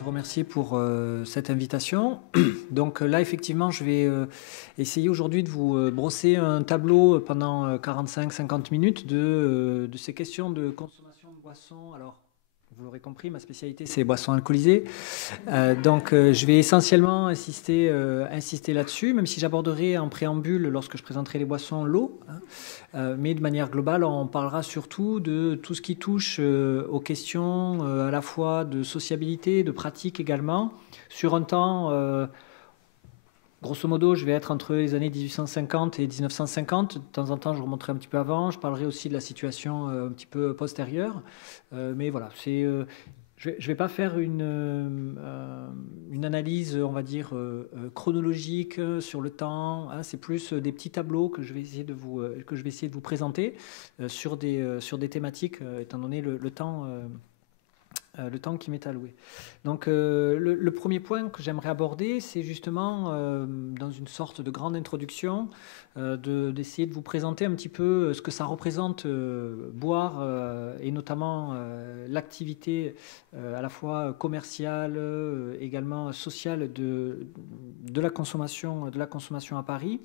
te remercier pour cette invitation. Donc là, effectivement, je vais essayer aujourd'hui de vous brosser un tableau pendant 45-50 minutes de ces questions de consommation de boissons. Alors, vous l'aurez compris, ma spécialité, c'est les boissons alcoolisées. Je vais essentiellement insister là-dessus, même si j'aborderai en préambule, lorsque je présenterai les boissons, l'eau. Mais de manière globale, on parlera surtout de tout ce qui touche aux questions à la fois de sociabilité, de pratique également, sur un temps, grosso modo, je vais être entre les années 1850 et 1950. De temps en temps, je remonterai un petit peu avant. Je parlerai aussi de la situation un petit peu postérieure. Mais voilà, je ne vais pas faire une analyse, on va dire, chronologique sur le temps. Hein. C'est plus des petits tableaux que je vais essayer de vous présenter sur des thématiques, étant donné le temps qui m'est alloué. Donc le premier point que j'aimerais aborder, c'est justement, dans une sorte de grande introduction, d'essayer de vous présenter un petit peu ce que ça représente boire, et notamment l'activité à la fois commerciale, également sociale de la consommation à Paris.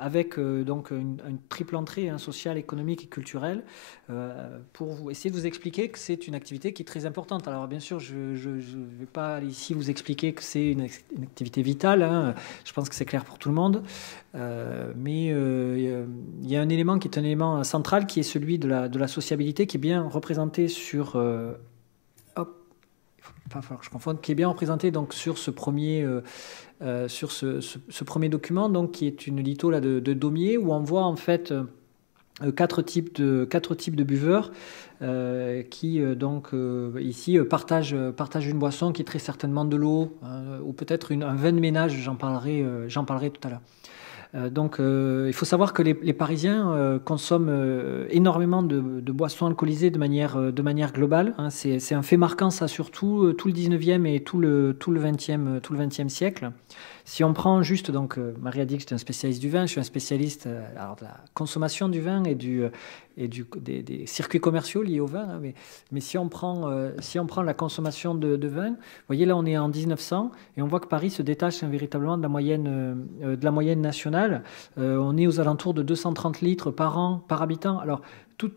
Avec donc une triple entrée sociale, économique et culturelle, pour essayer de vous expliquer que c'est une activité qui est très importante. Alors bien sûr, je ne vais pas ici vous expliquer que c'est une activité vitale, hein. Je pense que c'est clair pour tout le monde, mais il y a un élément qui est un élément central, qui est celui de la sociabilité, qui est bien représenté sur... Pas falloir que je confonde, qui est bien représenté donc sur ce premier document, donc qui est une litho là de Daumier, où on voit en fait quatre types de buveurs qui donc ici partagent une boisson qui est très certainement de l'eau, ou peut-être un vin de ménage. J'en parlerai tout à l'heure. Il faut savoir que les Parisiens consomment énormément de boissons alcoolisées de manière globale, hein. C'est un fait marquant, ça, surtout tout le 19e et tout le 20e siècle. Si on prend juste, donc Marie a dit que j'étais un spécialiste du vin, je suis un spécialiste alors de la consommation du vin et des circuits commerciaux liés au vin, hein. Mais si on prend la consommation de vin, vous voyez là on est en 1900 et on voit que Paris se détache véritablement de la moyenne nationale. On est aux alentours de 230 litres par an, par habitant. Alors,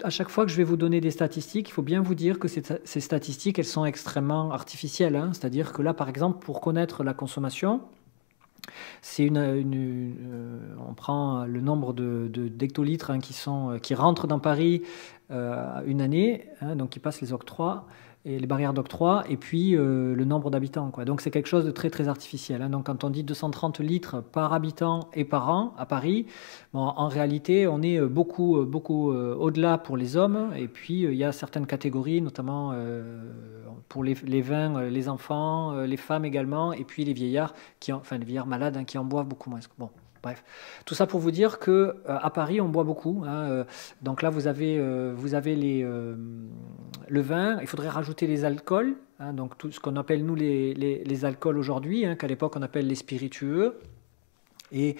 à chaque fois que je vais vous donner des statistiques, il faut bien vous dire que ces statistiques, elles sont extrêmement artificielles, hein. C'est-à-dire que là, par exemple, pour connaître la consommation, on prend le nombre d'hectolitres, hein, qui rentrent dans Paris une année, hein, donc qui passent les octrois et les barrières d'octroi, et puis le nombre d'habitants, quoi. Donc c'est quelque chose de très très artificiel, hein. Donc quand on dit 230 litres par habitant et par an à Paris, bon, en réalité on est beaucoup au-delà pour les hommes, et puis il y a certaines catégories, notamment pour les vins, les enfants, les femmes également, et puis les vieillards, les vieillards malades, hein, qui en boivent beaucoup moins. Bon, bref, tout ça pour vous dire que à Paris on boit beaucoup, hein. Donc là vous avez le vin. Il faudrait rajouter les alcools, hein, donc tout ce qu'on appelle nous les alcools aujourd'hui, hein, qu'à l'époque on appelle les spiritueux. Et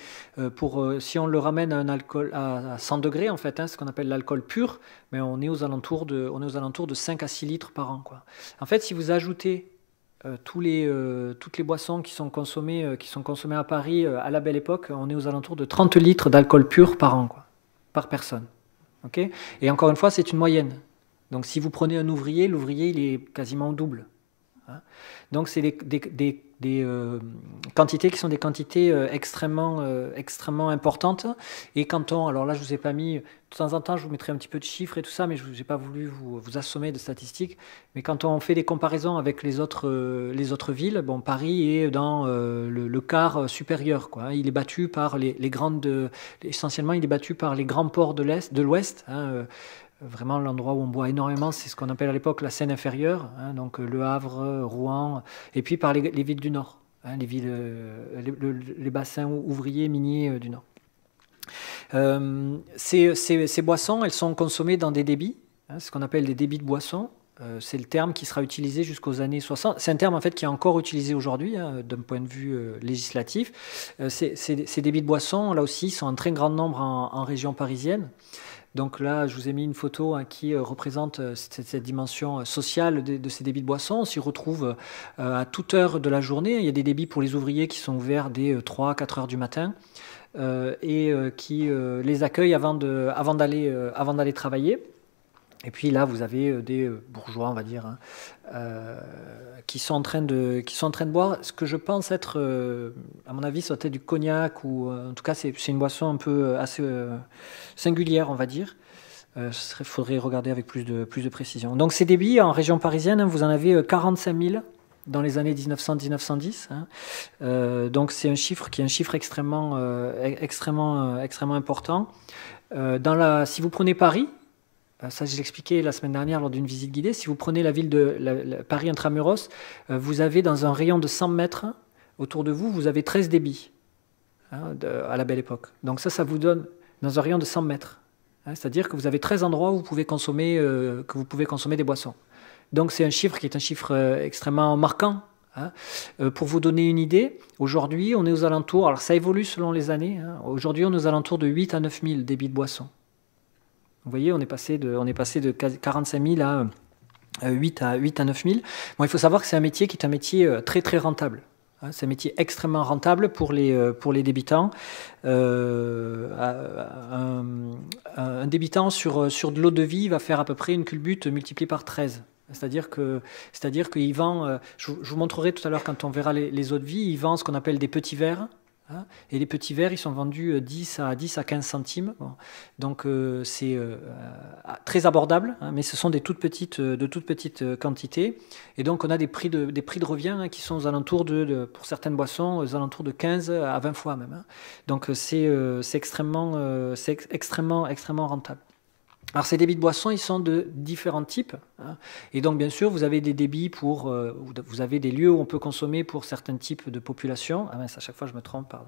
si on le ramène à un alcool à 100 degrés, en fait, hein, ce qu'on appelle l'alcool pur, mais on est aux alentours de 5 à 6 litres par an, quoi. En fait, si vous ajoutez toutes les boissons qui sont consommées à Paris à la belle époque, on est aux alentours de 30 litres d'alcool pur par an, quoi, par personne. Okay. Et encore une fois, c'est une moyenne. Donc si vous prenez un ouvrier, l'ouvrier il est quasiment au double, hein. Donc c'est des quantités qui sont des quantités extrêmement importantes. Et alors là je vous ai pas mis, de temps en temps je vous mettrai un petit peu de chiffres et tout ça, mais je n'ai pas voulu vous assommer de statistiques. Mais quand on fait des comparaisons avec les autres villes, bon, Paris est dans le quart supérieur, quoi, hein. Il est battu par essentiellement il est battu par les grands ports de l'Ouest, hein. Vraiment, l'endroit où on boit énormément, c'est ce qu'on appelle à l'époque la Seine inférieure, hein, donc Le Havre, Rouen, et puis par les villes du Nord, hein, les bassins ouvriers miniers du Nord. Ces boissons, elles sont consommées dans des débits, hein, ce qu'on appelle des débits de boissons. C'est le terme qui sera utilisé jusqu'aux années 60. C'est un terme en fait qui est encore utilisé aujourd'hui, hein, d'un point de vue législatif. Ces débits de boissons, là aussi, sont en très grand nombre en région parisienne. Donc là, je vous ai mis une photo qui représente cette dimension sociale de ces débits de boissons. On s'y retrouve à toute heure de la journée. Il y a des débits pour les ouvriers qui sont ouverts dès 3-4 heures du matin et qui les accueillent avant d'aller travailler. Et puis là, vous avez des bourgeois, on va dire, qui sont en train de boire ce que je pense être, à mon avis, ça doit être du cognac, ou en tout cas, c'est une boisson un peu assez singulière, on va dire. Il faudrait regarder avec plus de précision. Donc ces débits en région parisienne, vous en avez 45 000 dans les années 1900-1910. Donc c'est un chiffre qui est un chiffre extrêmement important. Si vous prenez Paris, ça je l'expliquais la semaine dernière lors d'une visite guidée, si vous prenez la ville de Paris intramuros, vous avez dans un rayon de 100 mètres autour de vous, vous avez 13 débits à la belle époque. Donc ça vous donne dans un rayon de 100 mètres. C'est-à-dire que vous avez 13 endroits où vous pouvez consommer des boissons. Donc c'est un chiffre qui est un chiffre extrêmement marquant. Pour vous donner une idée, aujourd'hui on est aux alentours, alors ça évolue selon les années, aujourd'hui on est aux alentours de 8 à 9 000 débits de boissons. Vous voyez, on est passé de 45 000 à 8 à 9 000. Bon, il faut savoir que c'est un métier qui est un métier très très rentable. C'est un métier extrêmement rentable pour les débitants. Un débitant sur de l'eau de vie va faire à peu près une culbute multipliée par 13. C'est-à-dire qu'il vend, je vous montrerai tout à l'heure quand on verra les eaux de vie, il vend ce qu'on appelle des petits verres. Et les petits verres, ils sont vendus 10 à 15 centimes. Bon. Donc c'est très abordable, mais ce sont de toutes petites quantités. Et donc on a des prix de revient qui sont aux alentours pour certaines boissons, aux alentours de 15 à 20 fois même. Donc c'est extrêmement rentable. Alors ces débits de boissons, ils sont de différents types. Et donc bien sûr, vous avez des débits vous avez des lieux où on peut consommer pour certains types de populations. Ah mince, à chaque fois je me trompe, pardon.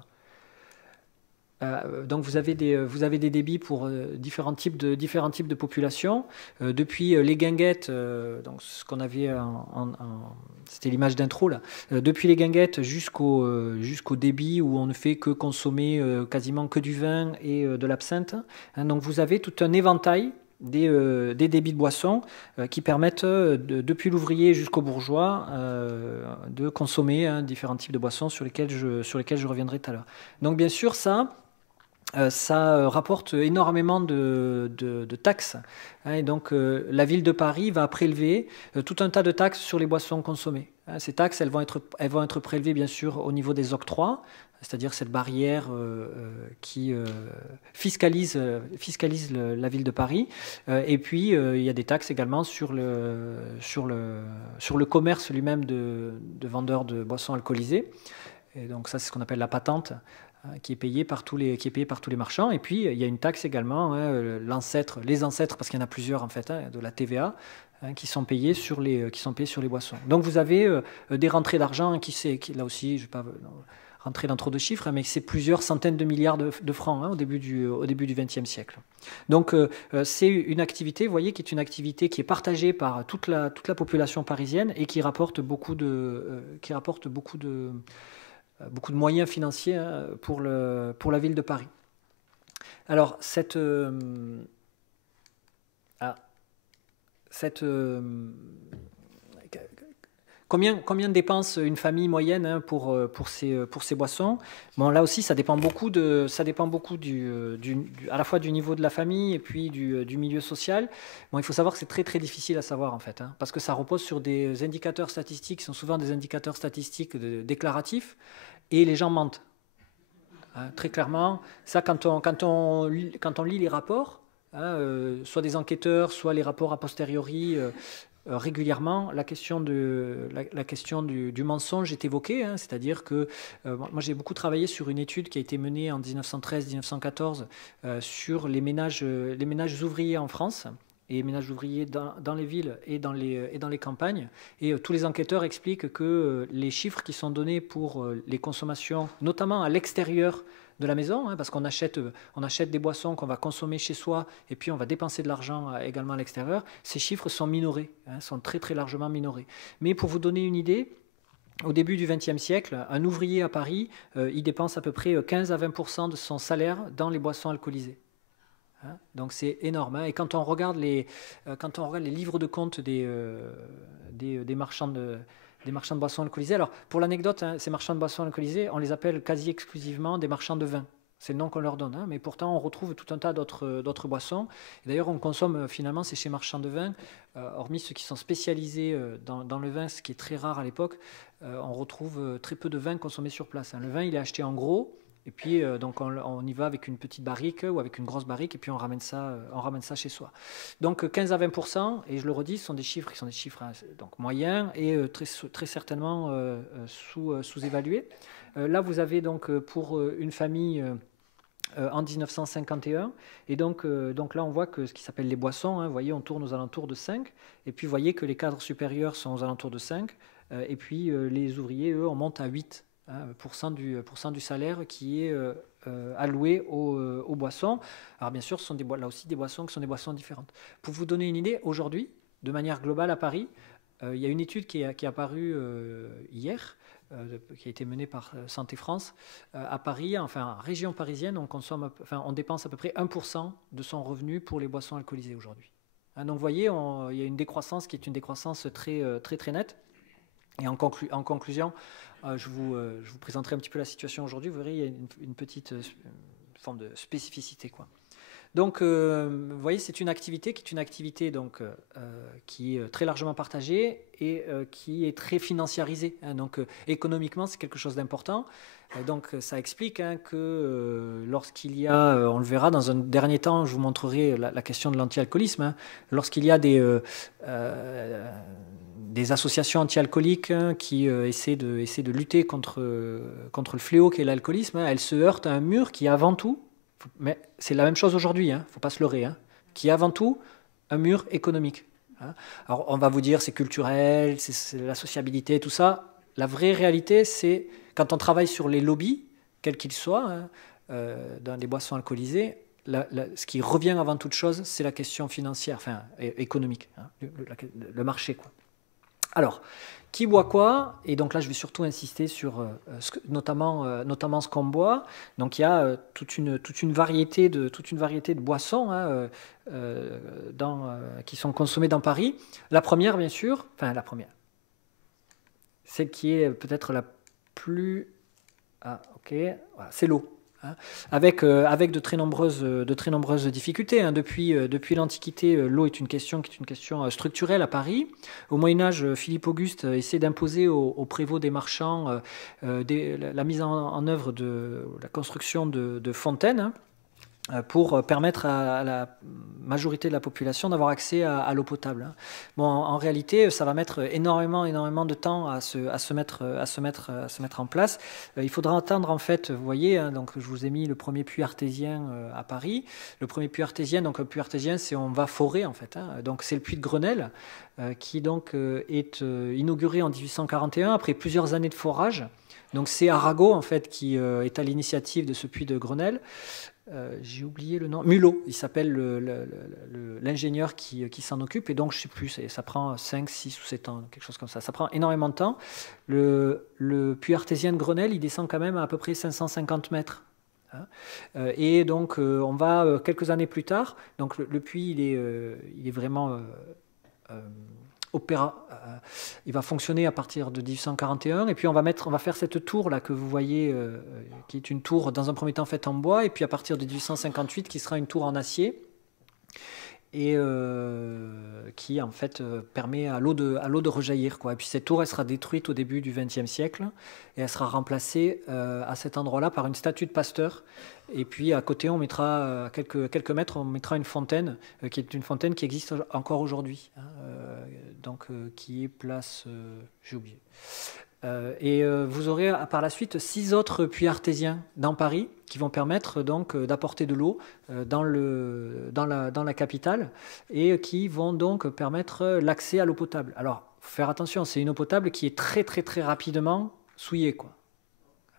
Donc vous avez des débits pour différents types de populations. Depuis les guinguettes, donc ce qu'on avait c'était l'image d'intro là. Depuis les guinguettes jusqu'au débit où on ne fait que consommer quasiment que du vin et de l'absinthe. Donc vous avez tout un éventail des débits de boissons qui permettent, depuis l'ouvrier jusqu'au bourgeois, de consommer différents types de boissons sur lesquels je reviendrai tout à l'heure. Donc bien sûr, ça rapporte énormément de taxes. Et donc la ville de Paris va prélever tout un tas de taxes sur les boissons consommées. Ces taxes, elles vont être prélevées bien sûr au niveau des octrois, c'est-à-dire cette barrière qui fiscalise la ville de Paris. Et puis il y a des taxes également sur le commerce lui-même de vendeurs de boissons alcoolisées. Et donc ça, c'est ce qu'on appelle la patente, qui est payée par tous les marchands. Et puis il y a une taxe également, les ancêtres, parce qu'il y en a plusieurs en fait, de la TVA, qui sont payés sur les boissons. Donc vous avez des rentrées d'argent là aussi, je ne vais pas rentrer dans trop de chiffres, mais c'est plusieurs centaines de milliards de francs au début du XXe siècle. Donc c'est une activité, vous voyez, qui est une activité qui est partagée par toute la population parisienne et qui rapporte beaucoup de moyens financiers pour la ville de Paris. Alors combien dépense une famille moyenne pour ces boissons? Bon, là aussi, ça dépend beaucoup à la fois du niveau de la famille et puis du milieu social. Bon, il faut savoir que c'est très très difficile à savoir en fait, parce que ça repose sur des indicateurs statistiques qui sont souvent des indicateurs statistiques déclaratifs, et les gens mentent. Très clairement, ça quand on lit les rapports, soit des enquêteurs, soit les rapports a posteriori. Régulièrement, la question du mensonge est évoquée, c'est-à-dire que moi j'ai beaucoup travaillé sur une étude qui a été menée en 1913-1914 sur les ménages ouvriers en France, et les ménages ouvriers dans les villes et dans les campagnes. Et tous les enquêteurs expliquent que les chiffres qui sont donnés pour les consommations, notamment à l'extérieur de la maison, parce qu'on achète des boissons qu'on va consommer chez soi et puis on va dépenser de l'argent également à l'extérieur, ces chiffres sont minorés, sont très très largement minorés. Mais pour vous donner une idée, au début du XXe siècle, un ouvrier à Paris, il dépense à peu près 15 à 20% de son salaire dans les boissons alcoolisées. hein. Donc c'est énorme, hein. Et quand on regarde les livres de compte des marchands des marchands de boissons alcoolisées, alors pour l'anecdote, hein, ces marchands de boissons alcoolisées, on les appelle quasi exclusivement des marchands de vin. C'est le nom qu'on leur donne, hein, mais pourtant on retrouve tout un tas d'autres boissons. Et d'ailleurs, on consomme finalement, c'est chez marchands de vin, hormis ceux qui sont spécialisés dans le vin, ce qui est très rare à l'époque, on retrouve très peu de vin consommé sur place, hein. Le vin, il est acheté en gros. Et puis, donc on y va avec une petite barrique ou avec une grosse barrique, et puis on ramène ça chez soi. Donc 15 à 20%, et je le redis, ce sont des chiffres qui sont des chiffres, hein, donc moyens et très certainement sous-évalués. Là, vous avez donc pour une famille en 1951, et donc là on voit que ce qui s'appelle les boissons, hein, vous voyez, on tourne aux alentours de 5, et puis vous voyez que les cadres supérieurs sont aux alentours de 5, et puis les ouvriers, eux, on monte à 8. Hein, du salaire qui est alloué aux boissons. Alors bien sûr, ce sont là aussi des boissons qui sont des boissons différentes. Pour vous donner une idée, aujourd'hui, de manière globale à Paris, il y a une étude qui est apparue hier, qui a été menée par Santé France. À Paris, enfin en région parisienne, on dépense à peu près 1% de son revenu pour les boissons alcoolisées aujourd'hui. Hein, donc vous voyez, il y a une décroissance qui est une décroissance très nette. Et en conclusion, je vous présenterai un petit peu la situation aujourd'hui. Vous verrez, il y a une petite forme de spécificité, quoi. Donc, vous voyez, c'est une activité donc, qui est très largement partagée et qui est très financiarisée, hein. Donc, économiquement, c'est quelque chose d'important. Donc, ça explique, hein, que lorsqu'il y a, on le verra dans un dernier temps, je vous montrerai la question de l'anti-alcoolisme, hein. Lorsqu'il y a des associations anti-alcooliques, hein, qui essaient de lutter contre le fléau qu'est l'alcoolisme, hein, elles se heurtent à un mur qui, avant tout, mais c'est la même chose aujourd'hui, hein, il ne faut pas se leurrer, hein, qui est avant tout un mur économique, hein. Alors on va vous dire c'est culturel, c'est la sociabilité, tout ça. La vraie réalité, c'est quand on travaille sur les lobbies, quels qu'ils soient, hein, dans les boissons alcoolisées, ce qui revient avant toute chose, c'est la question financière, enfin économique, hein, le marché, quoi. Alors, qui boit quoi? Et donc là, je vais surtout insister sur notamment ce qu'on boit. Donc il y a toute une variété de boissons, hein, qui sont consommées dans Paris. La première, bien sûr, celle qui est peut-être la plus... Ah, ok, voilà, c'est l'eau. Hein, avec de très nombreuses difficultés, hein. Depuis l'Antiquité, l'eau est une question structurelle à Paris. Au Moyen-Âge, Philippe Auguste essaie d'imposer aux prévôts des marchands la mise en œuvre de la construction de fontaines, hein, pour permettre à la majorité de la population d'avoir accès à l'eau potable, hein. Bon, en réalité, ça va mettre énormément de temps à se mettre en place. Il faudra attendre, en fait, vous voyez, hein, donc je vous ai mis le premier puits artésien à Paris. Le premier puits artésien, donc un puits artésien, c'est on va forer, en fait, hein. Donc c'est le puits de Grenelle qui donc est inauguré en 1841 après plusieurs années de forage. Donc c'est Arago, en fait, qui est à l'initiative de ce puits de Grenelle. J'ai oublié le nom, Mulot, il s'appelle l'ingénieur qui s'en occupe, et donc je ne sais plus, ça prend 5, 6 ou 7 ans, quelque chose comme ça. Ça prend énormément de temps. Le puits artésien de Grenelle, il descend quand même à peu près 550 mètres. Hein. Et donc on va quelques années plus tard, donc le puits il est vraiment il va fonctionner à partir de 1841, et puis on va faire cette tour là que vous voyez, qui est une tour dans un premier temps faite en bois, et puis à partir de 1858 qui sera une tour en acier, et qui en fait permet à l'eau de rejaillir, quoi. Et puis cette tour, elle sera détruite au début du XXe siècle, et elle sera remplacée à cet endroit-là par une statue de Pasteur. Et puis à côté, on mettra à quelques mètres, on mettra une fontaine, qui est une fontaine qui existe encore aujourd'hui, hein, donc qui est place, j'ai oublié. Et vous aurez par la suite 6 autres puits artésiens dans Paris qui vont permettre donc d'apporter de l'eau dans la capitale, et qui vont donc permettre l'accès à l'eau potable. Alors, faut faire attention, c'est une eau potable qui est très rapidement souillée, quoi.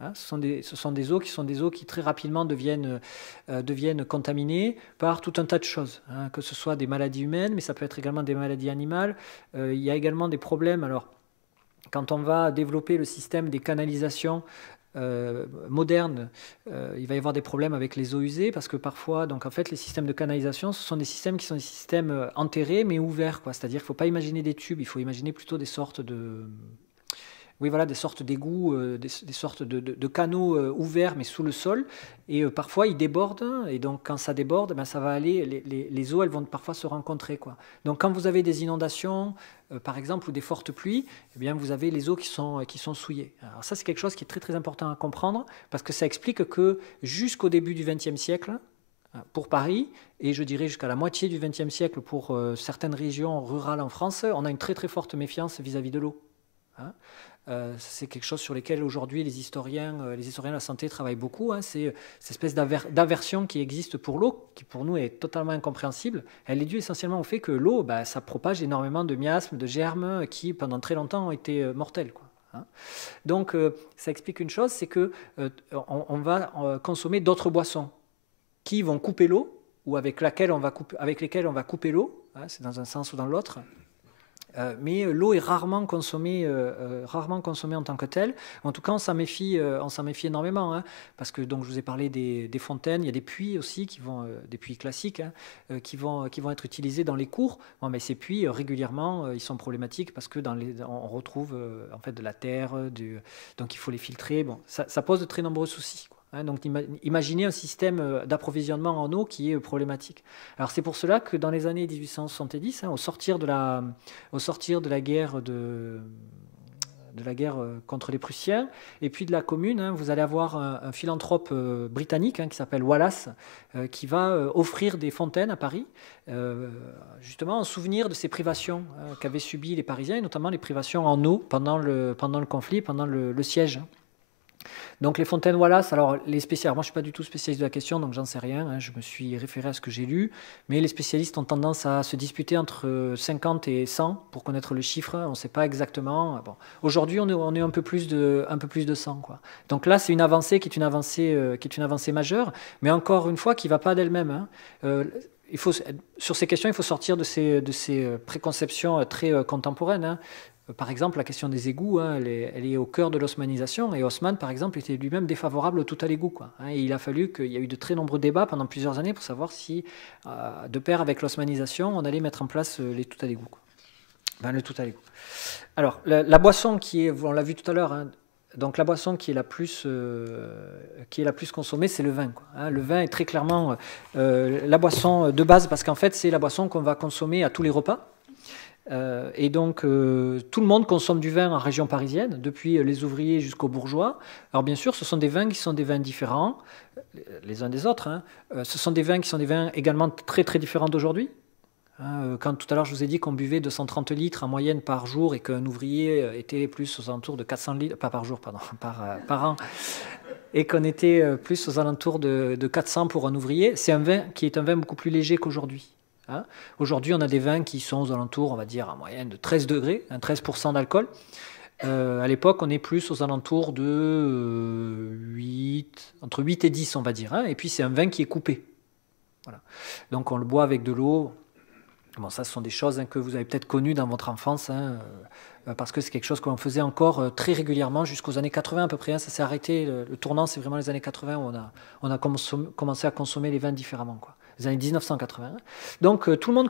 Hein, ce sont des eaux qui très rapidement deviennent contaminées par tout un tas de choses, hein, que ce soit des maladies humaines, mais ça peut être également des maladies animales. Il y a également des problèmes. Alors, quand on va développer le système des canalisations modernes, il va y avoir des problèmes avec les eaux usées parce que parfois, donc en fait, les systèmes de canalisation, ce sont des systèmes qui sont des systèmes enterrés mais ouverts, quoi. C'est-à-dire qu'il ne faut pas imaginer des tubes, il faut imaginer plutôt des sortes de, oui, voilà, des sortes d'égouts, des sortes de canaux ouverts mais sous le sol. Et parfois ils débordent. Et donc quand ça déborde, ben, ça va aller, les eaux elles vont parfois se rencontrer, quoi. Donc quand vous avez des inondations, par exemple, ou des fortes pluies, eh bien, vous avez les eaux qui sont souillées. Alors ça, c'est quelque chose qui est très très important à comprendre parce que ça explique que jusqu'au début du XXe siècle, pour Paris, et je dirais jusqu'à la moitié du XXe siècle pour certaines régions rurales en France, on a une très très forte méfiance vis-à-vis de l'eau. Hein. C'est quelque chose sur lequel aujourd'hui les historiens de la santé travaillent beaucoup. Hein. C'est cette espèce d'aversion qui existe pour l'eau, qui pour nous est totalement incompréhensible. Elle est due essentiellement au fait que l'eau, bah, ça propage énormément de miasmes, de germes qui pendant très longtemps ont été mortels, quoi. Hein. Donc ça explique une chose, c'est que on va consommer d'autres boissons qui vont couper l'eau ou avec lesquelles on va couper l'eau. Hein, c'est dans un sens ou dans l'autre. Mais l'eau est rarement consommée en tant que telle. En tout cas, on s'en méfie énormément, hein, parce que donc je vous ai parlé des fontaines, il y a des puits aussi des puits classiques, hein, qui vont être utilisés dans les cours. Bon, mais ces puits régulièrement, ils sont problématiques parce que on retrouve en fait de la terre, donc il faut les filtrer. Bon, ça pose de très nombreux soucis, quoi. Hein, donc imaginez un système d'approvisionnement en eau qui est problématique. Alors c'est pour cela que dans les années 1870, hein, au sortir de la guerre contre les Prussiens et puis de la Commune, hein, vous allez avoir un philanthrope britannique, hein, qui s'appelle Wallace, qui va offrir des fontaines à Paris, justement en souvenir de ces privations qu'avaient subies les Parisiens, et notamment les privations en eau pendant le conflit, pendant le siège. Donc les fontaines Wallace, alors les spécialistes, moi je ne suis pas du tout spécialiste de la question, donc j'en sais rien, hein, je me suis référé à ce que j'ai lu, mais les spécialistes ont tendance à se disputer entre 50 et 100 pour connaître le chiffre, on ne sait pas exactement. Bon. Aujourd'hui on est un peu plus de 100, quoi. Donc là c'est une avancée qui est une avancée majeure, mais encore une fois qui ne va pas d'elle-même. Hein. Sur ces questions, il faut sortir de ces préconceptions très contemporaines. Hein. Par exemple, la question des égouts, hein, elle est au cœur de l'haussmannisation. Et Haussmann, par exemple, était lui-même défavorable au tout à l'égout, quoi. Hein, et il a fallu qu'il y ait eu de très nombreux débats pendant plusieurs années pour savoir si, de pair avec l'haussmannisation, on allait mettre en place les tout à l'égout, quoi. Enfin, le tout à l'égout. Alors, la boisson qui est, on l'a vu tout à l'heure, hein, donc la boisson qui est la plus consommée, c'est le vin, quoi. Hein, le vin est très clairement la boisson de base parce qu'en fait, c'est la boisson qu'on va consommer à tous les repas. Et donc tout le monde consomme du vin en région parisienne, depuis les ouvriers jusqu'aux bourgeois. Alors bien sûr, ce sont des vins qui sont des vins différents les uns des autres, hein. Ce sont des vins qui sont des vins également très très différents d'aujourd'hui. Hein, quand tout à l'heure je vous ai dit qu'on buvait 230 litres en moyenne par jour et qu'un ouvrier était plus aux alentours de 400 litres, pas par jour, pardon, par an, et qu'on était plus aux alentours de 400 pour un ouvrier, c'est un vin qui est un vin beaucoup plus léger qu'aujourd'hui. Hein. Aujourd'hui, on a des vins qui sont aux alentours, on va dire, en moyenne de 13 degrés, 13% d'alcool. À l'époque, on est plus aux alentours de entre 8 et 10, on va dire. Hein. Et puis, c'est un vin qui est coupé. Voilà. Donc, on le boit avec de l'eau. Bon, ça, ce sont des choses, hein, que vous avez peut-être connues dans votre enfance, hein, parce que c'est quelque chose que l'on faisait encore très régulièrement jusqu'aux années 80 à peu près. Hein. Ça s'est arrêté. Le tournant, c'est vraiment les années 80 où on a commencé à consommer les vins différemment, quoi. Les années 1980. Donc tout le monde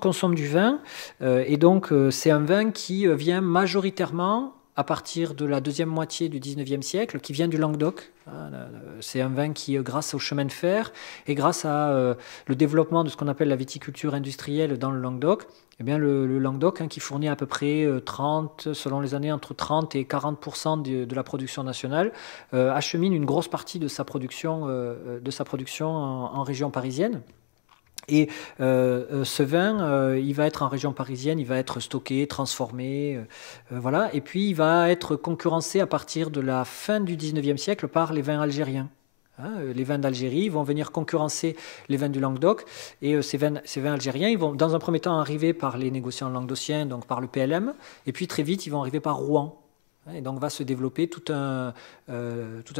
consomme du vin, et donc c'est un vin qui vient majoritairement à partir de la deuxième moitié du 19e siècle, qui vient du Languedoc. C'est un vin qui, grâce au chemin de fer et grâce à le développement de ce qu'on appelle la viticulture industrielle dans le Languedoc, eh bien le Languedoc, hein, qui fournit à peu près 30, selon les années, entre 30 et 40% de la production nationale, achemine une grosse partie de sa production en région parisienne. Et ce vin, il va être en région parisienne, il va être stocké, transformé, voilà. Et puis il va être concurrencé à partir de la fin du 19e siècle par les vins algériens. Hein, les vins d'Algérie vont venir concurrencer les vins du Languedoc, et ces vins algériens, ils vont dans un premier temps arriver par les négociants languedociens, donc par le PLM, et puis très vite ils vont arriver par Rouen. Et donc va se développer tout un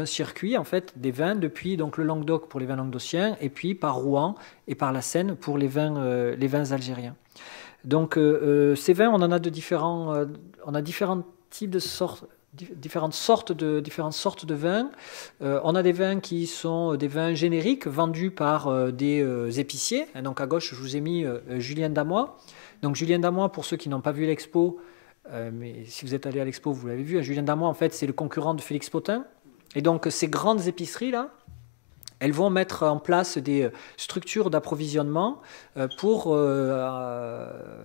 circuit en fait des vins depuis donc le Languedoc pour les vins languedociens, et puis par Rouen et par la Seine pour les vins algériens. Donc ces vins, on a différents types de sortes. différentes sortes de vins. On a des vins qui sont des vins génériques vendus par des épiciers. Donc à gauche, je vous ai mis Julien Damois. Donc Julien Damois, pour ceux qui n'ont pas vu l'expo, mais si vous êtes allé à l'expo, vous l'avez vu. Julien Damois, en fait, c'est le concurrent de Félix Potin. Et donc ces grandes épiceries-là, elles vont mettre en place des structures d'approvisionnement pour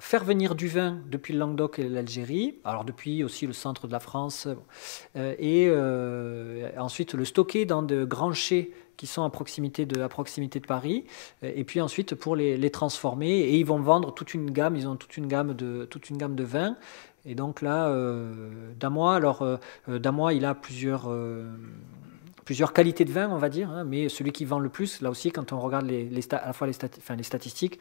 faire venir du vin depuis le Languedoc et l'Algérie, alors depuis aussi le centre de la France, et ensuite le stocker dans de grands chais qui sont à proximité de Paris, et puis ensuite pour les transformer, et ils vont vendre toute une gamme, ils ont toute une gamme de vins. Et donc là, Damois, Damois, il a plusieurs qualités de vin, on va dire, hein, mais celui qui vend le plus, là aussi, quand on regarde à la fois les statistiques,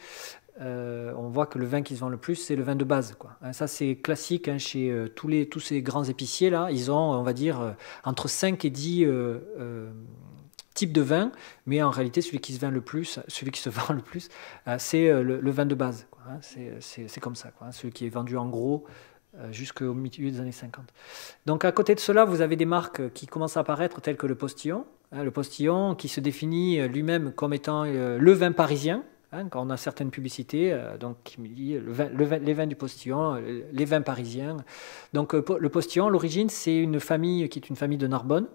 on voit que le vin qui se vend le plus, c'est le vin de base, quoi. Hein, ça, c'est classique, hein, chez tous ces grands épiciers, là, ils ont, on va dire, entre 5 et 10 types de vin, mais en réalité, celui qui se vend le plus, c'est le vin de base, quoi, hein, c'est comme ça, quoi, hein, celui qui est vendu en gros jusqu'au milieu des années 50. Donc à côté de cela, vous avez des marques qui commencent à apparaître telles que le Postillon. Le Postillon qui se définit lui-même comme étant le vin parisien. Quand on a certaines publicités, donc qui me dit les vins du Postillon, les vins parisiens. Donc le Postillon, l'origine, c'est une famille qui est une famille de Narbonne,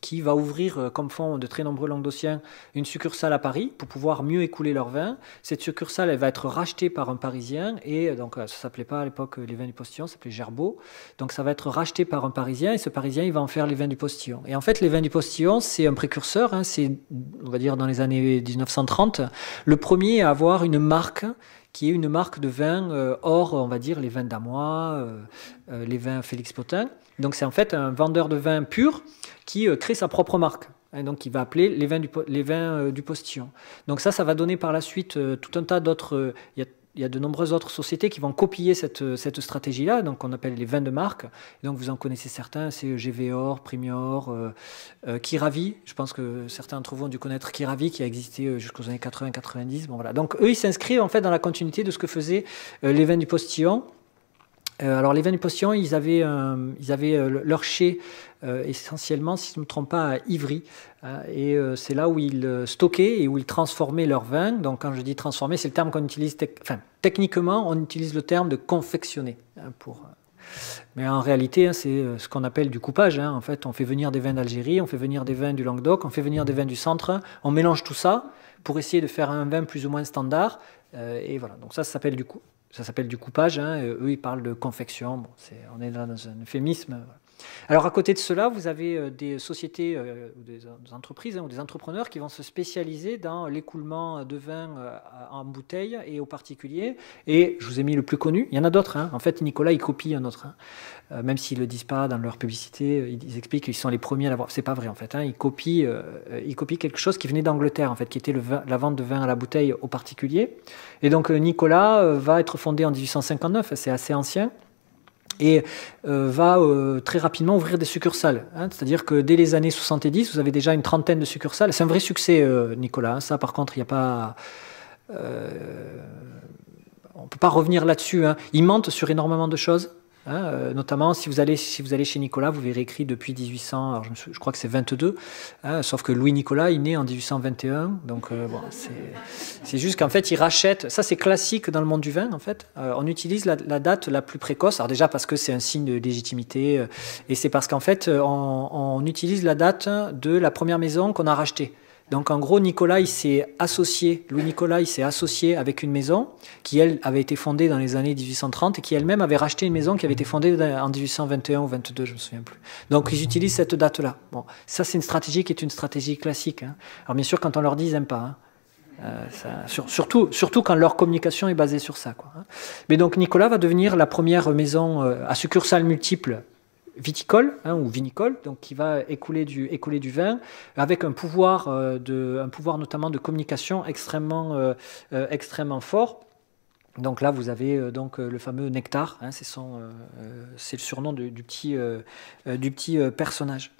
qui va ouvrir, comme font de très nombreux Languedociens, une succursale à Paris pour pouvoir mieux écouler leurs vins. Cette succursale, elle va être rachetée par un Parisien, et donc ça ne s'appelait pas à l'époque les vins du Postillon, ça s'appelait Gerbeau. Donc ça va être racheté par un Parisien, et ce Parisien, il va en faire les vins du Postillon. Et en fait, les vins du Postillon, c'est un précurseur, hein, c'est, on va dire, dans les années 1930, le premier à avoir une marque qui est une marque de vin hors, on va dire, les vins d'Amois, les vins Félix Potin. Donc c'est en fait un vendeur de vin pur qui crée sa propre marque. Et donc il va appeler les vins du Postillon. Donc ça va donner par la suite tout un tas d'autres... Il y a de nombreuses autres sociétés qui vont copier cette stratégie-là, donc on appelle les vins de marque. Et donc vous en connaissez certains, c'est GVor, Primior, Kiravi. Je pense que certains d'entre vous ont dû connaître Kiravi, qui a existé jusqu'aux années 80-90. Bon, voilà. Donc eux, ils s'inscrivent en fait dans la continuité de ce que faisaient les vins du Postillon. Alors les vins du Postillon, ils avaient leur chai essentiellement, si je ne me trompe pas, à Ivry. Et c'est là où ils stockaient et où ils transformaient leurs vins. Donc quand je dis transformer, c'est le terme qu'on utilise, techniquement, on utilise le terme de confectionner. Mais en réalité, c'est ce qu'on appelle du coupage. En fait, on fait venir des vins d'Algérie, on fait venir des vins du Languedoc, on fait venir des vins du centre, on mélange tout ça pour essayer de faire un vin plus ou moins standard. Et voilà, donc ça s'appelle du coup. Ça s'appelle du coupage, hein, eux ils parlent de confection, bon, on est là dans un euphémisme. Voilà. Alors à côté de cela, vous avez des sociétés, des entreprises, hein, ou des entrepreneurs qui vont se spécialiser dans l'écoulement de vin en bouteille et aux particuliers. Et je vous ai mis le plus connu, il y en a d'autres. Hein. En fait, Nicolas, il copie un autre. Hein. Même s'ils ne le disent pas dans leur publicité, ils expliquent qu'ils sont les premiers à l'avoir. C'est pas vrai en fait. Hein. Ils copient quelque chose qui venait d'Angleterre, en fait, qui était la vente de vin à la bouteille aux particuliers. Et donc Nicolas va être fondé en 1859, c'est assez ancien. Et va très rapidement ouvrir des succursales. Hein. C'est-à-dire que dès les années 70, vous avez déjà une trentaine de succursales. C'est un vrai succès, Nicolas. Hein. Ça, par contre, il n'y a pas... on ne peut pas revenir là-dessus. Hein. Il mente sur énormément de choses. Hein, notamment, si vous allez chez Nicolas, vous verrez écrit depuis 1800, alors je crois que c'est 22, hein, sauf que Louis-Nicolas est né en 1821, donc bon, c'est juste qu'en fait, il rachète, ça c'est classique dans le monde du vin, en fait, on utilise la date la plus précoce, alors déjà parce que c'est un signe de légitimité, et c'est parce qu'en fait, on utilise la date de la première maison qu'on a rachetée. Donc en gros, Louis-Nicolas, il s'est associé avec une maison qui, elle, avait été fondée dans les années 1830 et qui elle-même avait racheté une maison qui avait été fondée en 1821 ou 22, je ne me souviens plus. Donc ils utilisent cette date-là. Bon, ça c'est une stratégie qui est une stratégie classique. Hein. Alors bien sûr, quand on leur dit, ils n'aiment pas. Hein. Surtout quand leur communication est basée sur ça. Quoi, hein. Mais donc Nicolas va devenir la première maison à succursales multiples viticole, hein, ou vinicole, donc qui va écouler du vin avec un pouvoir notamment de communication extrêmement fort. Donc là, vous avez donc le fameux Nectar, hein, c'est le surnom du petit personnage.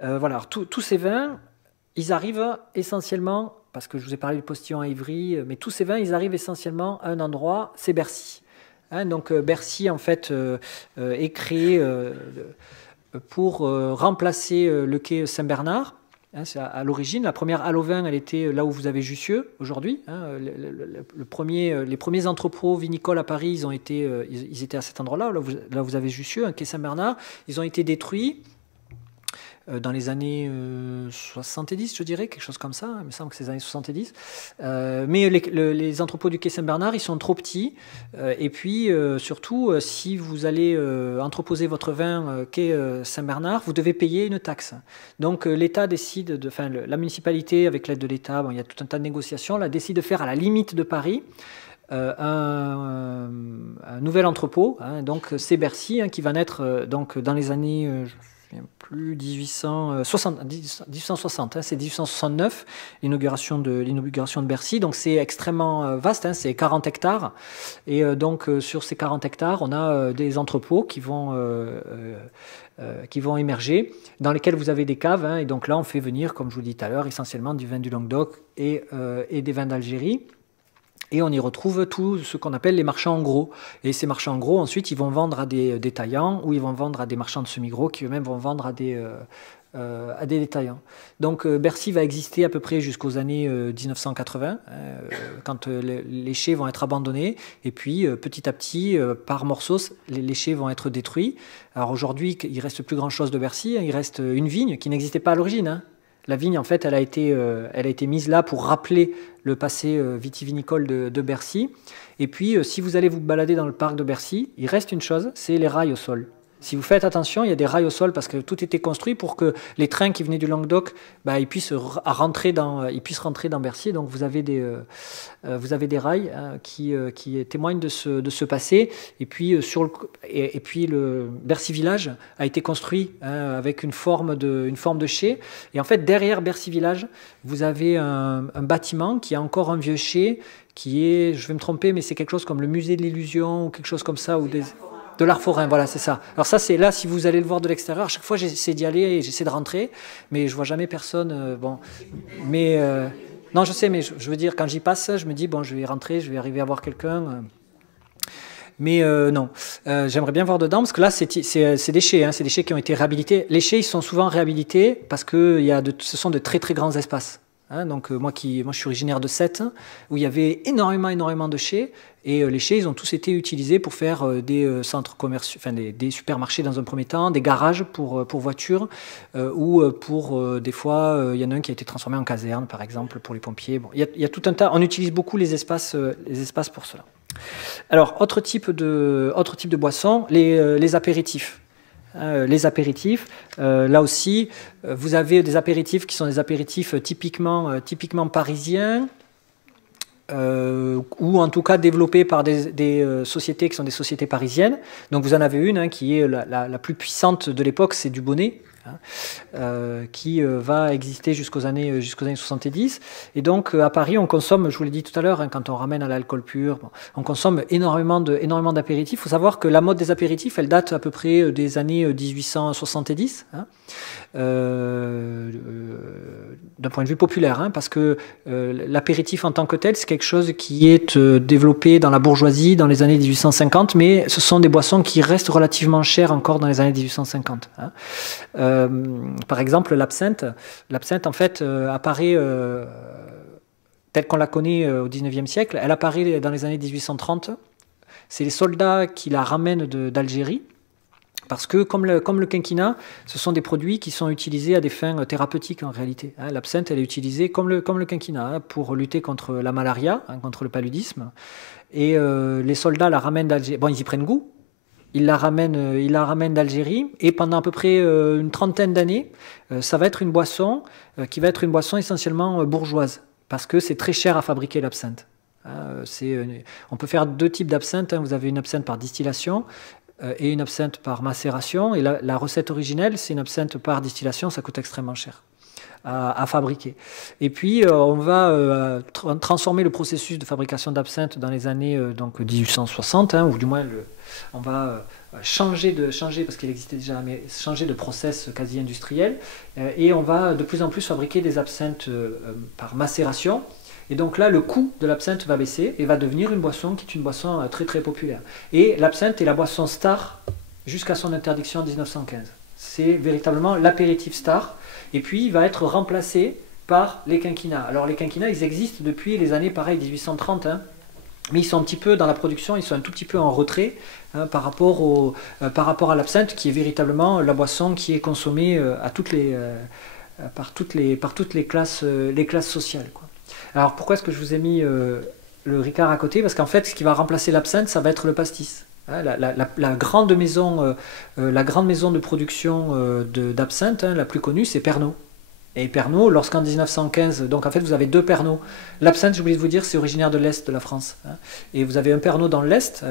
Voilà, alors, tous ces vins, ils arrivent essentiellement, parce que je vous ai parlé du Postillon à Ivry, mais tous ces vins, ils arrivent essentiellement à un endroit, c'est Bercy. Hein, donc Bercy en fait est créé pour remplacer le quai Saint-Bernard. Hein, à l'origine, la première halle au vin, elle était là où vous avez Jussieu aujourd'hui. Hein, les premiers entrepôts vinicoles à Paris, ils étaient à cet endroit-là. Là, vous avez Jussieu, un quai Saint-Bernard. Ils ont été détruits dans les années 70, je dirais, quelque chose comme ça. Il me semble que c'est les années 70. Mais les entrepôts du quai Saint-Bernard, ils sont trop petits. Et puis, surtout, si vous allez entreposer votre vin quai Saint-Bernard, vous devez payer une taxe. Donc, l'État décide, la municipalité, avec l'aide de l'État, il y a tout un tas de négociations, là, décide de faire à la limite de Paris un nouvel entrepôt. Hein, donc, c'est Bercy qui va naître donc, dans les années... plus 1860, hein, c'est 1869 l'inauguration de Bercy, donc c'est extrêmement vaste, hein, c'est 40 hectares et donc sur ces 40 hectares on a des entrepôts qui vont émerger, dans lesquels vous avez des caves, hein, et donc là on fait venir, comme je vous l'ai dit tout à l'heure, essentiellement du vin du Languedoc et des vins d'Algérie. Et on y retrouve tout ce qu'on appelle les marchands en gros. Et ces marchands en gros, ensuite, ils vont vendre à des détaillants ou ils vont vendre à des marchands de semi-gros qui eux-mêmes vont vendre à des détaillants. Donc Bercy va exister à peu près jusqu'aux années 1980, quand les chais vont être abandonnés. Et puis, petit à petit, par morceaux, les chais vont être détruits. Alors aujourd'hui, il ne reste plus grand-chose de Bercy. Hein, il reste une vigne qui n'existait pas à l'origine. Hein. La vigne, en fait, elle a été mise là pour rappeler le passé vitivinicole de Bercy. Et puis, si vous allez vous balader dans le parc de Bercy, il reste une chose, c'est les rails au sol. Si vous faites attention, il y a des rails au sol parce que tout était construit pour que les trains qui venaient du Languedoc, ils puissent rentrer dans Bercy. Donc vous avez des rails qui témoignent de ce passé. Et puis, le Bercy Village a été construit avec une forme de chai. Et en fait, derrière Bercy Village, vous avez un bâtiment qui a encore un vieux chai qui est, je vais me tromper, mais c'est quelque chose comme le musée de l'illusion ou quelque chose comme ça. De l'art forain, voilà, c'est ça. Alors ça, c'est là, si vous allez le voir de l'extérieur, à chaque fois, j'essaie d'y aller et j'essaie de rentrer, mais je vois jamais personne. Non, je sais, mais je veux dire, quand j'y passe, je me dis, bon, je vais y rentrer, je vais arriver à voir quelqu'un. Mais non, j'aimerais bien voir dedans, parce que là, c'est des chais, hein, c'est des chais qui ont été réhabilités. Les chais, ils sont souvent réhabilités parce que ce sont de très, très grands espaces. Hein, donc moi, je suis originaire de Sète, où il y avait énormément de chais. Et les chais, ils ont tous été utilisés pour faire des centres commerciaux, des supermarchés dans un premier temps, des garages pour voitures, ou pour des fois, il y en a un qui a été transformé en caserne, par exemple, pour les pompiers. Bon, il y a tout un tas. On utilise beaucoup les espaces pour cela. Alors, autre type de boisson, les apéritifs. Les apéritifs, là aussi, vous avez des apéritifs qui sont des apéritifs typiquement parisiens, ou en tout cas développés par des sociétés qui sont des sociétés parisiennes. Donc vous en avez une qui est la plus puissante de l'époque, c'est Dubonnet, qui va exister jusqu'aux années 70. Et donc à Paris, on consomme, je vous l'ai dit tout à l'heure, quand on ramène à l'alcool pur, on consomme énormément d'apéritifs. Il faut savoir que la mode des apéritifs, elle date à peu près des années 1870. D'un point de vue populaire, parce que l'apéritif en tant que tel, c'est quelque chose qui est développé dans la bourgeoisie dans les années 1850, mais ce sont des boissons qui restent relativement chères encore dans les années 1850. Par exemple, l'absinthe, en fait, apparaît telle qu'on la connaît au XIXe siècle, elle apparaît dans les années 1830. C'est les soldats qui la ramènent d'Algérie. Parce que, comme le quinquina, ce sont des produits qui sont utilisés à des fins thérapeutiques en réalité. L'absinthe, elle est utilisée comme le quinquina, pour lutter contre la malaria, contre le paludisme. Et les soldats la ramènent d'Algérie. Bon, ils y prennent goût. Ils la ramènent d'Algérie. Et pendant à peu près une trentaine d'années, ça va être une boisson qui va être une boisson essentiellement bourgeoise. Parce que c'est très cher à fabriquer l'absinthe. On peut faire deux types d'absinthe. Vous avez une absinthe par distillation et une absinthe par macération. Et la recette originelle, c'est une absinthe par distillation, ça coûte extrêmement cher à fabriquer. Et puis, on va transformer le processus de fabrication d'absinthe dans les années 1860, ou du moins, on va changer, parce qu'il existait déjà, mais changer de process quasi industriel, et on va de plus en plus fabriquer des absinthes par macération. Et donc là, le coût de l'absinthe va baisser et va devenir une boisson qui est une boisson très très populaire. Et l'absinthe est la boisson star jusqu'à son interdiction en 1915. c'est véritablement l'apéritif star. Et puis, il va être remplacé par les quinquina. Alors, les quinquina, ils existent depuis les années, pareil, 1830, hein, mais ils sont un petit peu dans la production, ils sont un tout petit peu en retrait hein, par rapport à l'absinthe, qui est véritablement la boisson qui est consommée par toutes les classes sociales, quoi. Alors, pourquoi est-ce que je vous ai mis le Ricard à côté? Parce qu'en fait, ce qui va remplacer l'absinthe, ça va être le pastis. La grande maison de production d'absinthe, hein, la plus connue, c'est Pernod. Et Pernod, lorsqu'en 1915, donc en fait vous avez deux Pernod. L'absinthe, j'ai oublié de vous dire, c'est originaire de l'Est de la France, hein. Et vous avez un Pernod dans l'Est,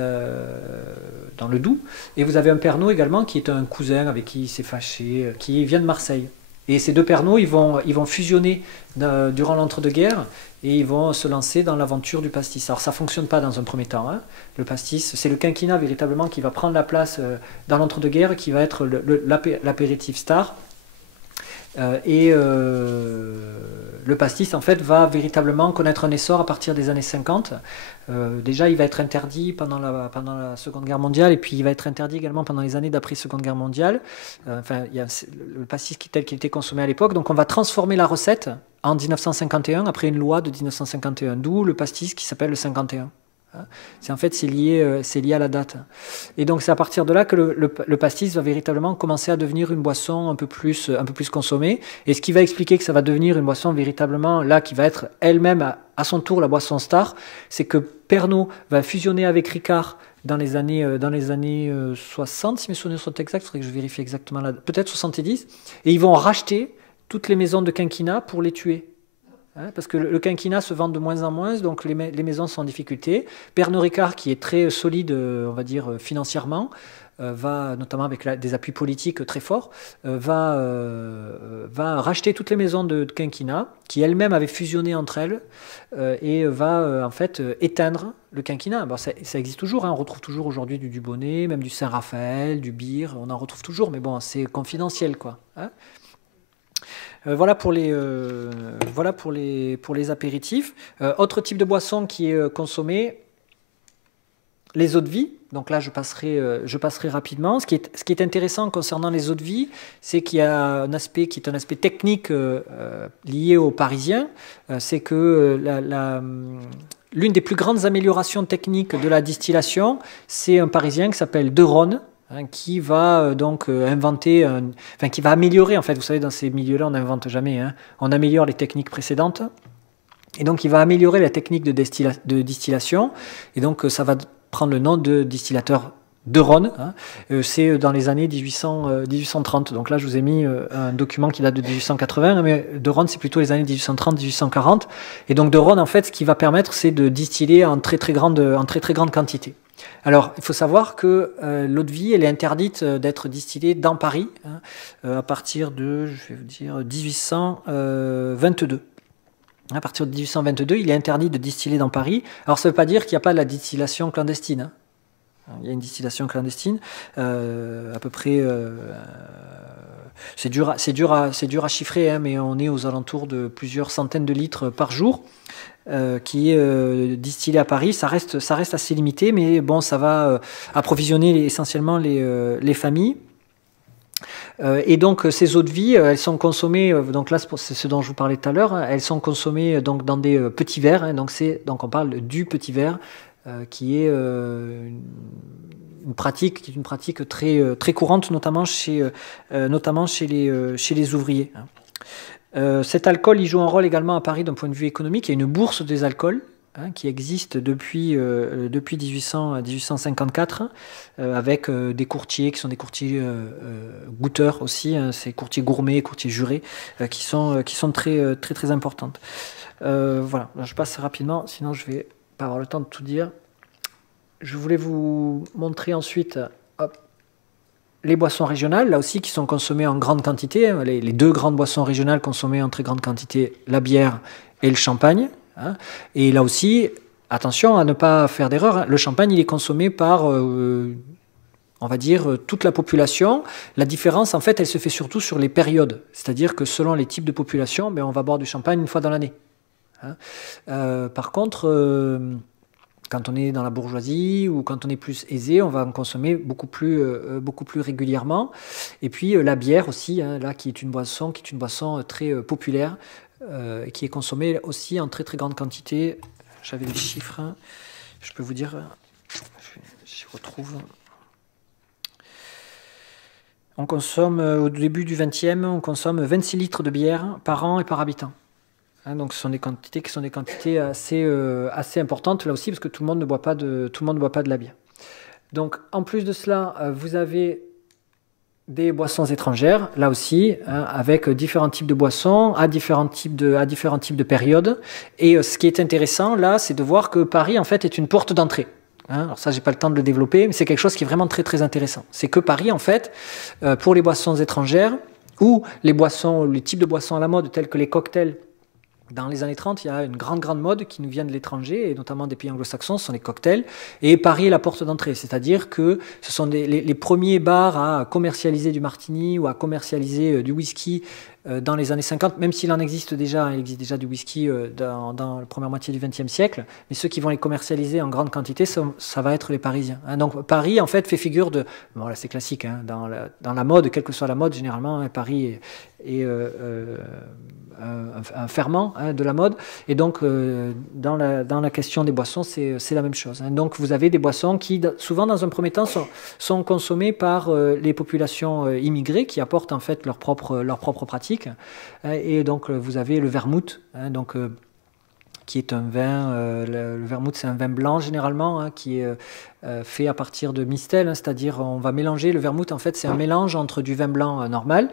dans le Doubs, et vous avez un Pernod également qui est un cousin avec qui il s'est fâché, qui vient de Marseille. Et ces deux Pernod, ils vont fusionner durant l'entre-deux-guerres et ils vont se lancer dans l'aventure du pastis. Alors ça ne fonctionne pas dans un premier temps, hein. Le pastis, c'est le quinquina véritablement qui va prendre la place dans l'entre-deux-guerres, qui va être l'apéritif star. Le pastis en fait va véritablement connaître un essor à partir des années 50. Déjà il va être interdit pendant la Seconde Guerre mondiale et puis il va être interdit également pendant les années d'après Seconde Guerre mondiale. Enfin, il y a le pastis tel qu'il était consommé à l'époque. Donc on va transformer la recette en 1951 après une loi de 1951, d'où le pastis qui s'appelle le 51. C'est lié à la date. Et donc c'est à partir de là que le pastis va véritablement commencer à devenir une boisson un peu plus consommée. Et ce qui va expliquer que ça va devenir une boisson véritablement là qui va être elle-même à son tour la boisson star, c'est que Pernod va fusionner avec Ricard dans les années 60, si mes souvenirs sont exacts, il faudrait que je vérifie exactement là, peut-être 70, et ils vont racheter toutes les maisons de quinquina pour les tuer. Parce que le quinquina se vend de moins en moins, donc les maisons sont en difficulté. Pernod Ricard, qui est très solide, on va dire, financièrement, va, notamment avec des appuis politiques très forts, va racheter toutes les maisons de quinquina, qui elles-mêmes avaient fusionné entre elles, et va en fait éteindre le quinquina. Bon, ça existe toujours, hein, on retrouve toujours aujourd'hui du Dubonnet, même du Saint-Raphaël, du Bir, on en retrouve toujours, mais bon, c'est confidentiel, quoi. Hein. Voilà pour les apéritifs. Autre type de boisson qui est consommée, les eaux-de-vie. Donc là, je passerai rapidement. Ce qui est intéressant concernant les eaux-de-vie, c'est qu'il y a un aspect qui est un aspect technique lié aux Parisiens. C'est que l'une des plus grandes améliorations techniques de la distillation, c'est un Parisien qui s'appelle De Rosne, qui va donc qui va améliorer, en fait, vous savez, dans ces milieux-là, on n'invente jamais, hein. On améliore les techniques précédentes, et donc il va améliorer la technique de distillation, et donc ça va prendre le nom de distillateur De Rosne, hein. C'est dans les années 1830, donc là je vous ai mis un document qui date de 1880, mais De Rosne c'est plutôt les années 1830-1840, et donc De Rosne, en fait, ce qui va permettre, c'est de distiller en très très grande quantité. Alors, il faut savoir que l'eau-de-vie, elle est interdite d'être distillée dans Paris, hein, à partir de, je vais vous dire, 1822. À partir de 1822, il est interdit de distiller dans Paris. Alors, ça ne veut pas dire qu'il n'y a pas de la distillation clandestine, hein. Il y a une distillation clandestine, à peu près. C'est dur à chiffrer, hein, mais on est aux alentours de plusieurs centaines de litres par jour. Qui est distillé à Paris, ça reste assez limité, mais bon, ça va approvisionner essentiellement les familles. Et donc ces eaux de vie, elles sont consommées, donc là c'est ce dont je vous parlais tout à l'heure, hein, elles sont consommées donc dans des petits verres, hein, donc on parle du petit verre, qui est une pratique très très courante, notamment chez les ouvriers, hein. Cet alcool, il joue un rôle également à Paris d'un point de vue économique. Il y a une bourse des alcools, hein, qui existe depuis 1854, avec des courtiers qui sont des courtiers goûteurs aussi, hein, ces courtiers gourmets, courtiers jurés, qui sont très très très importantes. Voilà, je passe rapidement, sinon je vais pas avoir le temps de tout dire. Je voulais vous montrer ensuite, les boissons régionales, là aussi, qui sont consommées en grande quantité. Les deux grandes boissons régionales consommées en très grande quantité, la bière et le champagne, hein. Et là aussi, attention à ne pas faire d'erreur, hein. Le champagne, il est consommé par, on va dire, toute la population. La différence, en fait, elle se fait surtout sur les périodes. C'est-à-dire que selon les types de population, on va boire du champagne une fois dans l'année, hein. Par contre, Quand on est dans la bourgeoisie ou quand on est plus aisé, on va en consommer beaucoup plus régulièrement. Et puis la bière aussi, hein, là, qui est une boisson très populaire, qui est consommée aussi en très très grande quantité. J'avais des chiffres, hein. Je peux vous dire, je retrouve. On consomme, au début du 20e, on consomme 26 litres de bière par an et par habitant. Hein, donc ce sont des quantités qui sont des quantités assez importantes là aussi, parce que tout le monde ne boit pas de la bière. Donc en plus de cela, vous avez des boissons étrangères, là aussi, hein, avec différents types de boissons, à différents types de périodes. Et ce qui est intéressant là, c'est de voir que Paris en fait est une porte d'entrée. Hein, alors ça, j'ai pas le temps de le développer, mais c'est quelque chose qui est vraiment très très intéressant. C'est que Paris, en fait, pour les boissons étrangères ou les types de boissons à la mode, tels que les cocktails. Dans les années 30, il y a une grande mode qui nous vient de l'étranger, et notamment des pays anglo-saxons, ce sont les cocktails. Et Paris est la porte d'entrée, c'est-à-dire que ce sont les premiers bars à commercialiser du martini ou à commercialiser du whisky dans les années 50, même s'il existe déjà du whisky dans la première moitié du XXe siècle, mais ceux qui vont les commercialiser en grande quantité, ça va être les Parisiens. Hein. Donc Paris, en fait, fait figure de... Bon, là, c'est classique, hein, dans la mode, quelle que soit la mode, généralement, hein, Paris est un ferment, hein, de la mode. Et donc, dans la question des boissons, c'est la même chose. Hein. Donc, vous avez des boissons qui, souvent, dans un premier temps, sont consommées par les populations immigrées qui apportent, en fait, leurs propres pratiques. Et donc, vous avez le vermouth, hein, donc, qui est un vin, le vermouth, c'est un vin blanc, généralement, hein, qui est fait à partir de mistel, hein, c'est-à-dire on va mélanger, le vermouth, en fait, c'est un mélange entre du vin blanc normal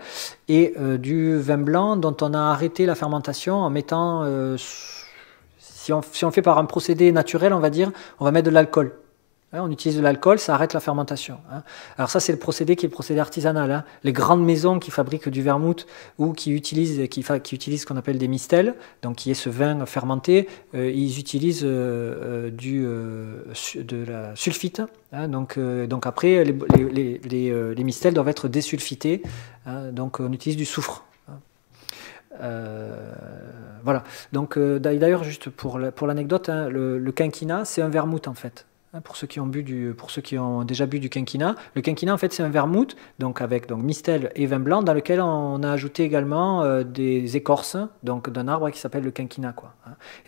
et du vin blanc dont on a arrêté la fermentation en mettant, si on le fait par un procédé naturel, on va dire, on va mettre de l'alcool. Hein, on utilise de l'alcool, ça arrête la fermentation. Hein. Alors ça, c'est le procédé qui est le procédé artisanal. Hein. Les grandes maisons qui fabriquent du vermouth ou qui utilisent ce qu'on appelle des mistels, donc qui est ce vin fermenté, ils utilisent de la sulfite. Hein, donc après, les mistels doivent être désulfités. Hein, donc on utilise du soufre. Voilà. Donc d'ailleurs, juste pour l'anecdote, hein, le quinquina, c'est un vermouth en fait. Pour ceux qui ont déjà bu du quinquina, le quinquina en fait c'est un vermouth donc avec mistel et vin blanc dans lequel on a ajouté également des écorces donc d'un arbre qui s'appelle le quinquina quoi.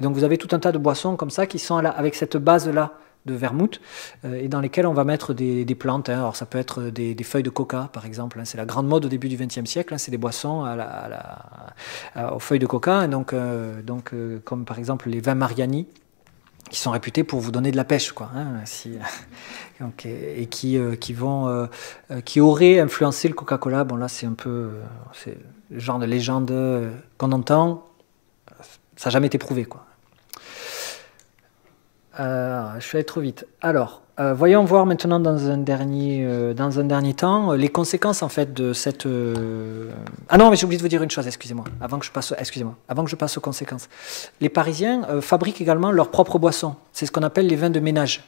Et donc vous avez tout un tas de boissons comme ça qui sont avec cette base là de vermouth et dans lesquelles on va mettre des plantes. Hein. Alors ça peut être des feuilles de coca par exemple. Hein. C'est la grande mode au début du XXe siècle. Hein. C'est des boissons aux feuilles de coca. Et donc comme par exemple les vins Mariani, qui sont réputés pour vous donner de la pêche, quoi, hein, et qui auraient influencé le Coca-Cola. Bon là, c'est c'est le genre de légende qu'on entend. Ça n'a jamais été prouvé, quoi. Je suis allé trop vite. Alors, voyons voir maintenant dans un dernier temps les conséquences en fait de cette. Ah non, mais j'ai oublié de vous dire une chose. Excusez-moi. Avant que je passe aux conséquences. Les Parisiens fabriquent également leurs propres boissons. C'est ce qu'on appelle les vins de ménage.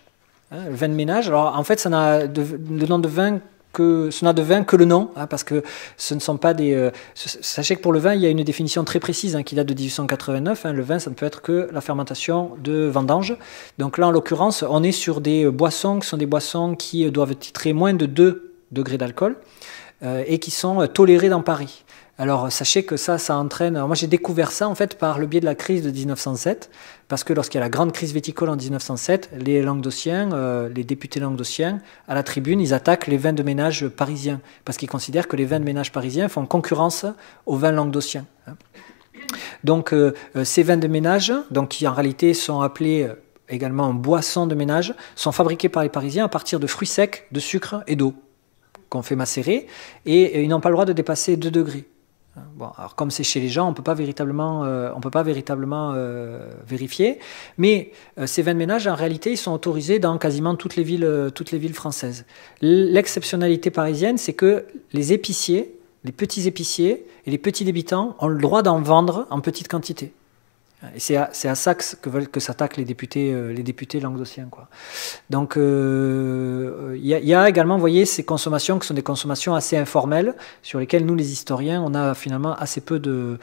Hein, le vin de ménage. Alors en fait, ça n'a le nom de vin ce n'a de vin que le nom, hein, parce que ce ne sont pas des... sachez que pour le vin, il y a une définition très précise hein, qui date de 1889. Hein, le vin, ça ne peut être que la fermentation de vendange. Donc là, en l'occurrence, on est sur des boissons qui sont des boissons qui doivent titrer moins de 2 degrés d'alcool et qui sont tolérées dans Paris. Alors, sachez que ça entraîne... Alors, moi, j'ai découvert ça, en fait, par le biais de la crise de 1907, parce que lorsqu'il y a la grande crise viticole en 1907, les Languedociens, les députés languedociens, à la tribune, ils attaquent les vins de ménage parisiens, parce qu'ils considèrent que les vins de ménage parisiens font concurrence aux vins languedociens. Donc, ces vins de ménage, donc, qui en réalité sont appelés également boissons de ménage, sont fabriqués par les Parisiens à partir de fruits secs, de sucre et d'eau, qu'on fait macérer, et ils n'ont pas le droit de dépasser 2 degrés. Bon, alors comme c'est chez les gens, on ne peut pas véritablement vérifier, mais ces vins de ménage, en réalité, ils sont autorisés dans quasiment toutes les villes françaises. L'exceptionnalité parisienne, c'est que les épiciers, les petits épiciers et les petits débitants ont le droit d'en vendre en petite quantité. Et c'est à ça que s'attaquent les députés languedociens, quoi. Donc, il y a également, vous voyez, ces consommations qui sont des consommations assez informelles, sur lesquelles nous, les historiens, on a finalement assez peu de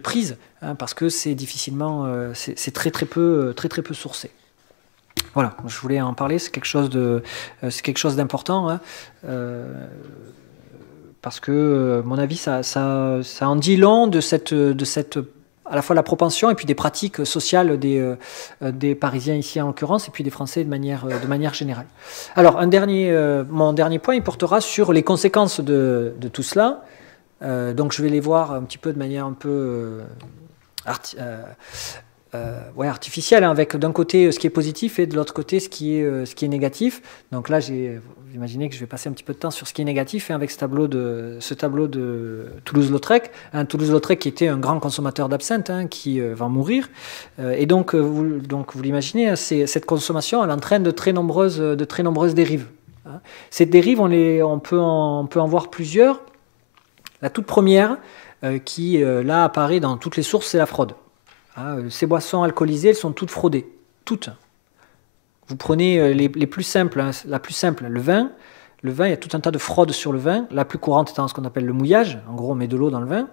prise, hein, parce que c'est difficilement, c'est très peu sourcé. Voilà, je voulais en parler, c'est c'est quelque chose d'important, hein, parce que, à mon avis, ça en dit long de à la fois la propension et puis des pratiques sociales des Parisiens ici en l'occurrence, et puis des Français de manière générale. Alors, mon dernier point, il portera sur les conséquences de tout cela. Donc, je vais les voir un petit peu de manière un peu artificielle, hein, avec d'un côté ce qui est positif et de l'autre côté ce qui est négatif. Donc là, vous imaginez que je vais passer un petit peu de temps sur ce qui est négatif, hein, avec ce tableau de Toulouse-Lautrec. Hein, Toulouse-Lautrec qui était un grand consommateur d'absinthe, hein, qui va mourir. Et donc, vous l'imaginez, hein, cette consommation, elle entraîne de très nombreuses dérives. Hein. Ces dérives, on peut en voir plusieurs. La toute première, qui là apparaît dans toutes les sources, c'est la fraude. Ces boissons alcoolisées, elles sont toutes fraudées. Toutes. Vous prenez les plus simples, hein, la plus simple, le vin. Le vin, il y a tout un tas de fraudes sur le vin. La plus courante étant ce qu'on appelle le mouillage. En gros, on met de l'eau dans le vin.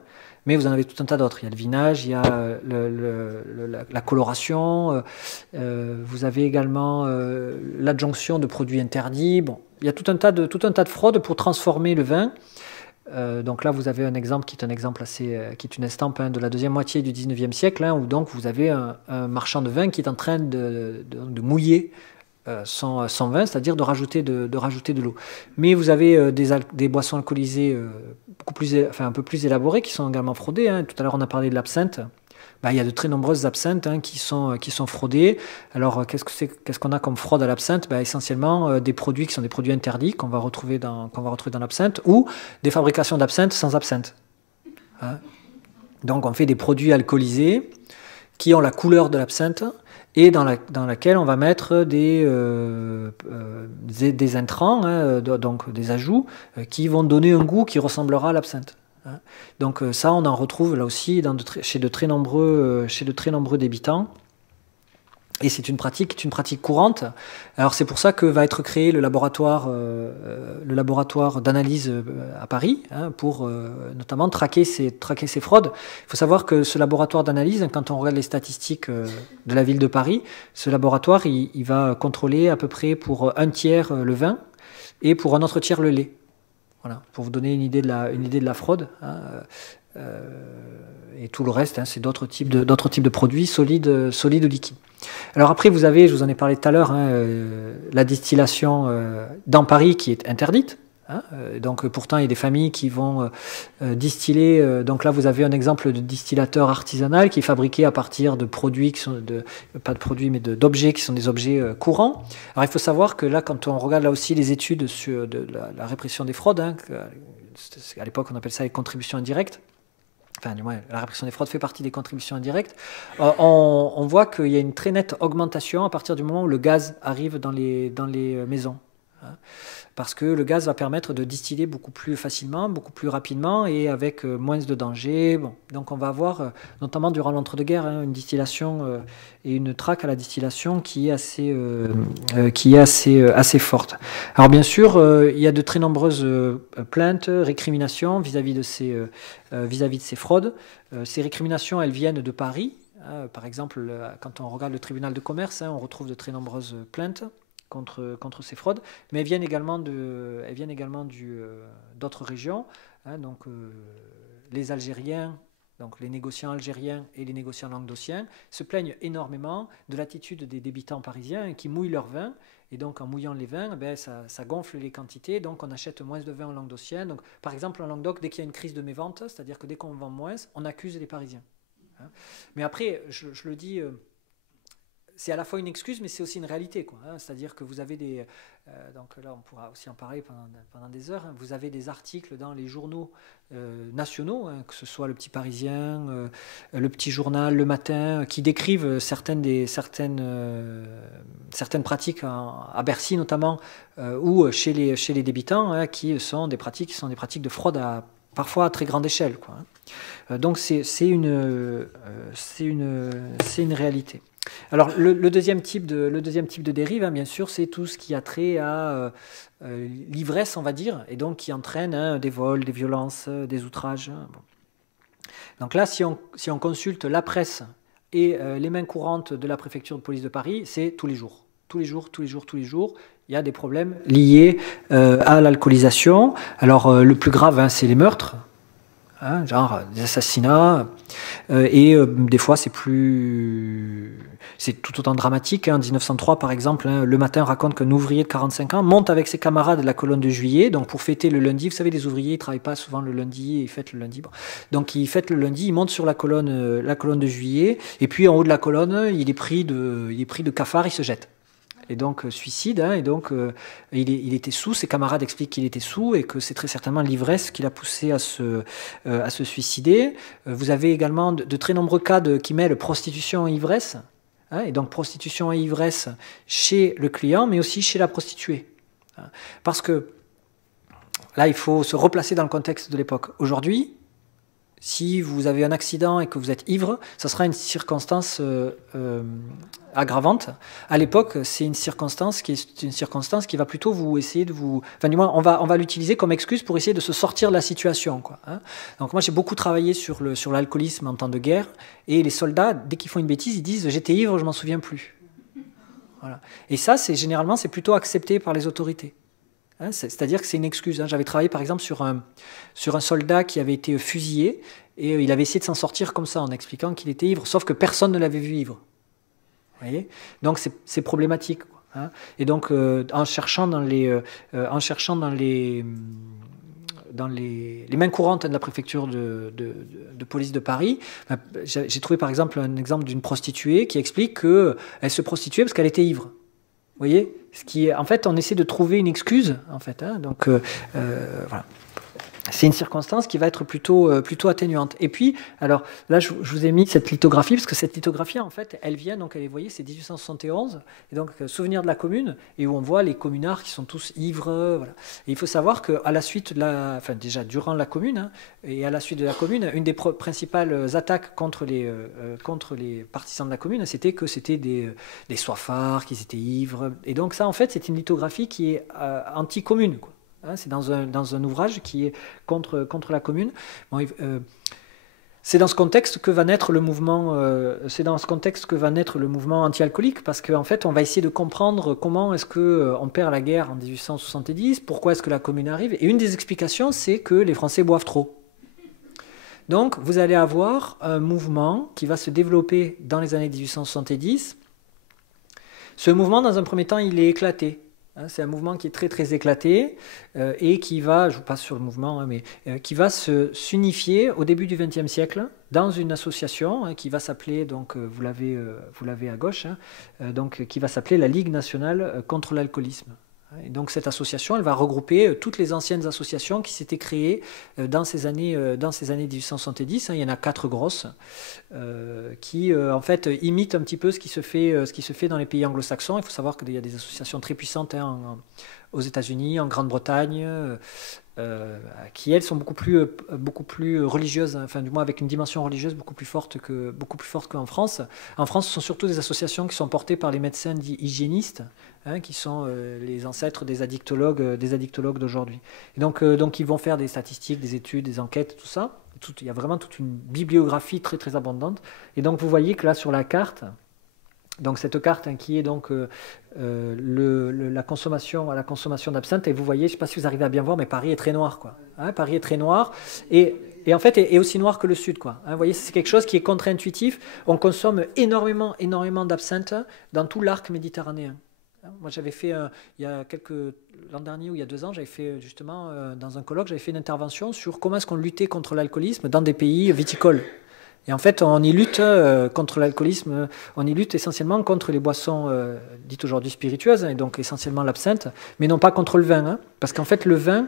Mais vous en avez tout un tas d'autres. Il y a le vinage, il y a la coloration. Vous avez également l'adjonction de produits interdits. Bon, il y a tout un tas de fraudes pour transformer le vin. Donc là, vous avez un exemple qui est un exemple qui est une estampe, hein, de la deuxième moitié du 19e siècle, hein, où donc vous avez un marchand de vin qui est en train de mouiller son vin, c'est-à-dire de rajouter de l'eau. Mais vous avez des boissons alcoolisées un peu plus élaborées qui sont également fraudées. Hein. Tout à l'heure, on a parlé de l'absinthe. Il y a de très nombreuses absinthes, hein, qui sont fraudées. Alors, qu'est-ce qu'on a comme fraude à l'absinthe? Essentiellement, des produits qui sont des produits interdits qu'on va retrouver dans l'absinthe, ou des fabrications d'absinthe sans absinthe. Hein. Donc, on fait des produits alcoolisés qui ont la couleur de l'absinthe et dans laquelle on va mettre des intrants, hein, donc des ajouts, qui vont donner un goût qui ressemblera à l'absinthe. Donc ça, on en retrouve là aussi chez de très nombreux débitants. Et c'est une pratique courante. Alors c'est pour ça que va être créé le laboratoire d'analyse à Paris, hein, pour notamment traquer ces fraudes. Il faut savoir que ce laboratoire d'analyse, quand on regarde les statistiques de la ville de Paris, ce laboratoire, il va contrôler à peu près pour un tiers le vin et pour un autre tiers le lait. Voilà, pour vous donner une idée de la fraude, hein, et tout le reste, hein, c'est d'autres types de produits solides ou liquides. Alors après, vous avez, je vous en ai parlé tout à l'heure, hein, la distillation dans Paris qui est interdite. Hein, donc pourtant, il y a des familles qui vont distiller. Donc là, vous avez un exemple de distillateur artisanal qui est fabriqué à partir de produits qui sont pas de produits, mais d'objets qui sont des objets courants. Alors il faut savoir que là, quand on regarde là aussi les études sur la répression des fraudes, hein, à l'époque on appelle ça les contributions indirectes. Enfin, du moins, la répression des fraudes fait partie des contributions indirectes. On voit qu'il y a une très nette augmentation à partir du moment où le gaz arrive dans les maisons. Hein. Parce que le gaz va permettre de distiller beaucoup plus facilement, beaucoup plus rapidement et avec moins de danger. Bon, donc on va avoir, notamment durant l'entre-deux-guerres, hein, une distillation et une traque à la distillation qui est assez forte. Alors bien sûr, il y a de très nombreuses plaintes, récriminations vis-à-vis de ces fraudes. Ces récriminations, elles viennent de Paris. Hein, par exemple, quand on regarde le tribunal de commerce, hein, on retrouve de très nombreuses plaintes contre ces fraudes, mais elles viennent également d'autres régions. Hein, donc les Algériens, donc les négociants algériens et les négociants languedociens se plaignent énormément de l'attitude des débitants parisiens qui mouillent leurs vins, et donc en mouillant les vins, ça gonfle les quantités, donc on achète moins de vin en languedocien. Donc par exemple en Languedoc, dès qu'il y a une crise de mévente, c'est-à-dire que dès qu'on vend moins, on accuse les Parisiens. Hein. Mais après, je le dis... c'est à la fois une excuse, mais c'est aussi une réalité, quoi, hein. C'est-à-dire que vous avez donc là, on pourra aussi en parler pendant des heures. Hein. Vous avez des articles dans les journaux nationaux, hein, que ce soit le Petit Parisien, le Petit Journal, le Matin, qui décrivent certaines pratiques à Bercy notamment, ou chez les débitants, hein, qui sont des pratiques de fraude parfois à très grande échelle, quoi, hein. Donc c'est une réalité. Alors le deuxième type de dérive, hein, bien sûr, c'est tout ce qui a trait à l'ivresse, on va dire, et donc qui entraîne, hein, des vols, des violences, des outrages. Hein, bon. Donc là, si on consulte la presse et les mains courantes de la préfecture de police de Paris, c'est tous les jours. tous les jours, tous les jours, tous les jours, il y a des problèmes liés à l'alcoolisation. Alors, le plus grave, hein, c'est les meurtres, hein, genre des assassinats. Des fois, c'est tout autant dramatique. Hein. En 1903, par exemple, hein, Le Matin raconte qu'un ouvrier de 45 ans monte avec ses camarades la colonne de Juillet. Donc, pour fêter le lundi, vous savez, les ouvriers, ils ne travaillent pas souvent le lundi, ils fêtent le lundi. Bon. Donc, ils fêtent le lundi, ils montent sur la colonne de Juillet. Et puis, en haut de la colonne, il est pris de cafard, il se jette. Et donc, suicide. Hein, et donc, il était sous. Ses camarades expliquent qu'il était sous et que c'est très certainement l'ivresse qui l'a poussé à se suicider. Vous avez également de très nombreux cas qui mêlent prostitution et ivresse. Hein, et donc, prostitution et ivresse chez le client, mais aussi chez la prostituée. Hein, parce que là, il faut se replacer dans le contexte de l'époque. Aujourd'hui, si vous avez un accident et que vous êtes ivre, ça sera une circonstance aggravante. À l'époque, c'est une circonstance qui va plutôt vous essayer de vous... Enfin, du moins, on va l'utiliser comme excuse pour essayer de se sortir de la situation, quoi, hein. Donc moi, j'ai beaucoup travaillé sur l'alcoolisme en temps de guerre, et les soldats, dès qu'ils font une bêtise, ils disent « j'étais ivre, je m'en souviens plus ». Voilà. Et ça, généralement, c'est plutôt accepté par les autorités. Hein, c'est-à-dire que c'est une excuse. Hein. J'avais travaillé par exemple sur un soldat qui avait été fusillé et il avait essayé de s'en sortir comme ça en expliquant qu'il était ivre, sauf que personne ne l'avait vu ivre. Vous voyez ? Donc c'est problématique, quoi, hein. Et donc en cherchant dans les mains courantes de la préfecture de police de Paris, j'ai trouvé par exemple un exemple d'une prostituée qui explique qu'elle se prostituait parce qu'elle était ivre. Vous voyez ? En fait, on essaie de trouver une excuse, en fait. Hein, donc, voilà. C'est une circonstance qui va être plutôt atténuante. Et puis, alors, là, je vous ai mis cette lithographie, parce que cette lithographie, en fait, elle vient, donc, vous voyez, c'est 1871, et donc, souvenir de la commune, et où on voit les communards qui sont tous ivres, voilà. Et il faut savoir qu'à la suite déjà, durant la commune, hein, et à la suite de la commune, une des principales attaques contre les partisans de la commune, c'était des soifards, qu'ils étaient ivres. Et donc, ça, en fait, c'est une lithographie qui est anti-commune, quoi. C'est dans un ouvrage qui est contre la commune. Bon, c'est dans ce contexte que va naître le mouvement. Anti-alcoolique, parce qu'en fait, on va essayer de comprendre comment est-ce que on perd la guerre en 1870, pourquoi est-ce que la commune arrive. Et une des explications, c'est que les Français boivent trop. Donc, vous allez avoir un mouvement qui va se développer dans les années 1870. Ce mouvement, dans un premier temps, il est éclaté. C'est un mouvement qui est très très éclaté et qui va, je vous passe sur le mouvement, hein, mais qui va s'unifier au début du XXe siècle dans une association, hein, qui va s'appeler, donc vous l'avez à gauche, hein, donc qui va s'appeler la Ligue nationale contre l'alcoolisme. Et donc cette association, elle va regrouper toutes les anciennes associations qui s'étaient créées dans ces années 1870. Hein, il y en a 4 grosses qui en fait imitent un petit peu ce qui se fait dans les pays anglo-saxons. Il faut savoir qu'il y a des associations très puissantes, hein, aux États-Unis, en Grande-Bretagne, qui elles sont beaucoup plus religieuses, enfin du moins avec une dimension religieuse beaucoup plus forte qu'en France. En France, ce sont surtout des associations qui sont portées par les médecins dits hygiénistes, hein, qui sont les ancêtres des addictologues d'aujourd'hui. Et donc ils vont faire des statistiques, des études, des enquêtes, tout ça. Il y a vraiment toute une bibliographie très très abondante. Et donc vous voyez que là sur la carte, donc cette carte, hein, qui est donc la consommation d'absinthe, et vous voyez, je ne sais pas si vous arrivez à bien voir, mais Paris est très noir, quoi. Hein, Paris est très noir et en fait est aussi noir que le sud, quoi. Hein, vous voyez, c'est quelque chose qui est contre-intuitif. On consomme énormément d'absinthe dans tout l'arc méditerranéen. Moi, j'avais fait l'an dernier ou il y a 2 ans, j'avais fait justement dans un colloque, j'avais fait une intervention sur comment est-ce qu'on luttait contre l'alcoolisme dans des pays viticoles. Et en fait, on y lutte contre l'alcoolisme, on y lutte essentiellement contre les boissons dites aujourd'hui spiritueuses, et donc essentiellement l'absinthe, mais non pas contre le vin. Hein, parce qu'en fait, le vin,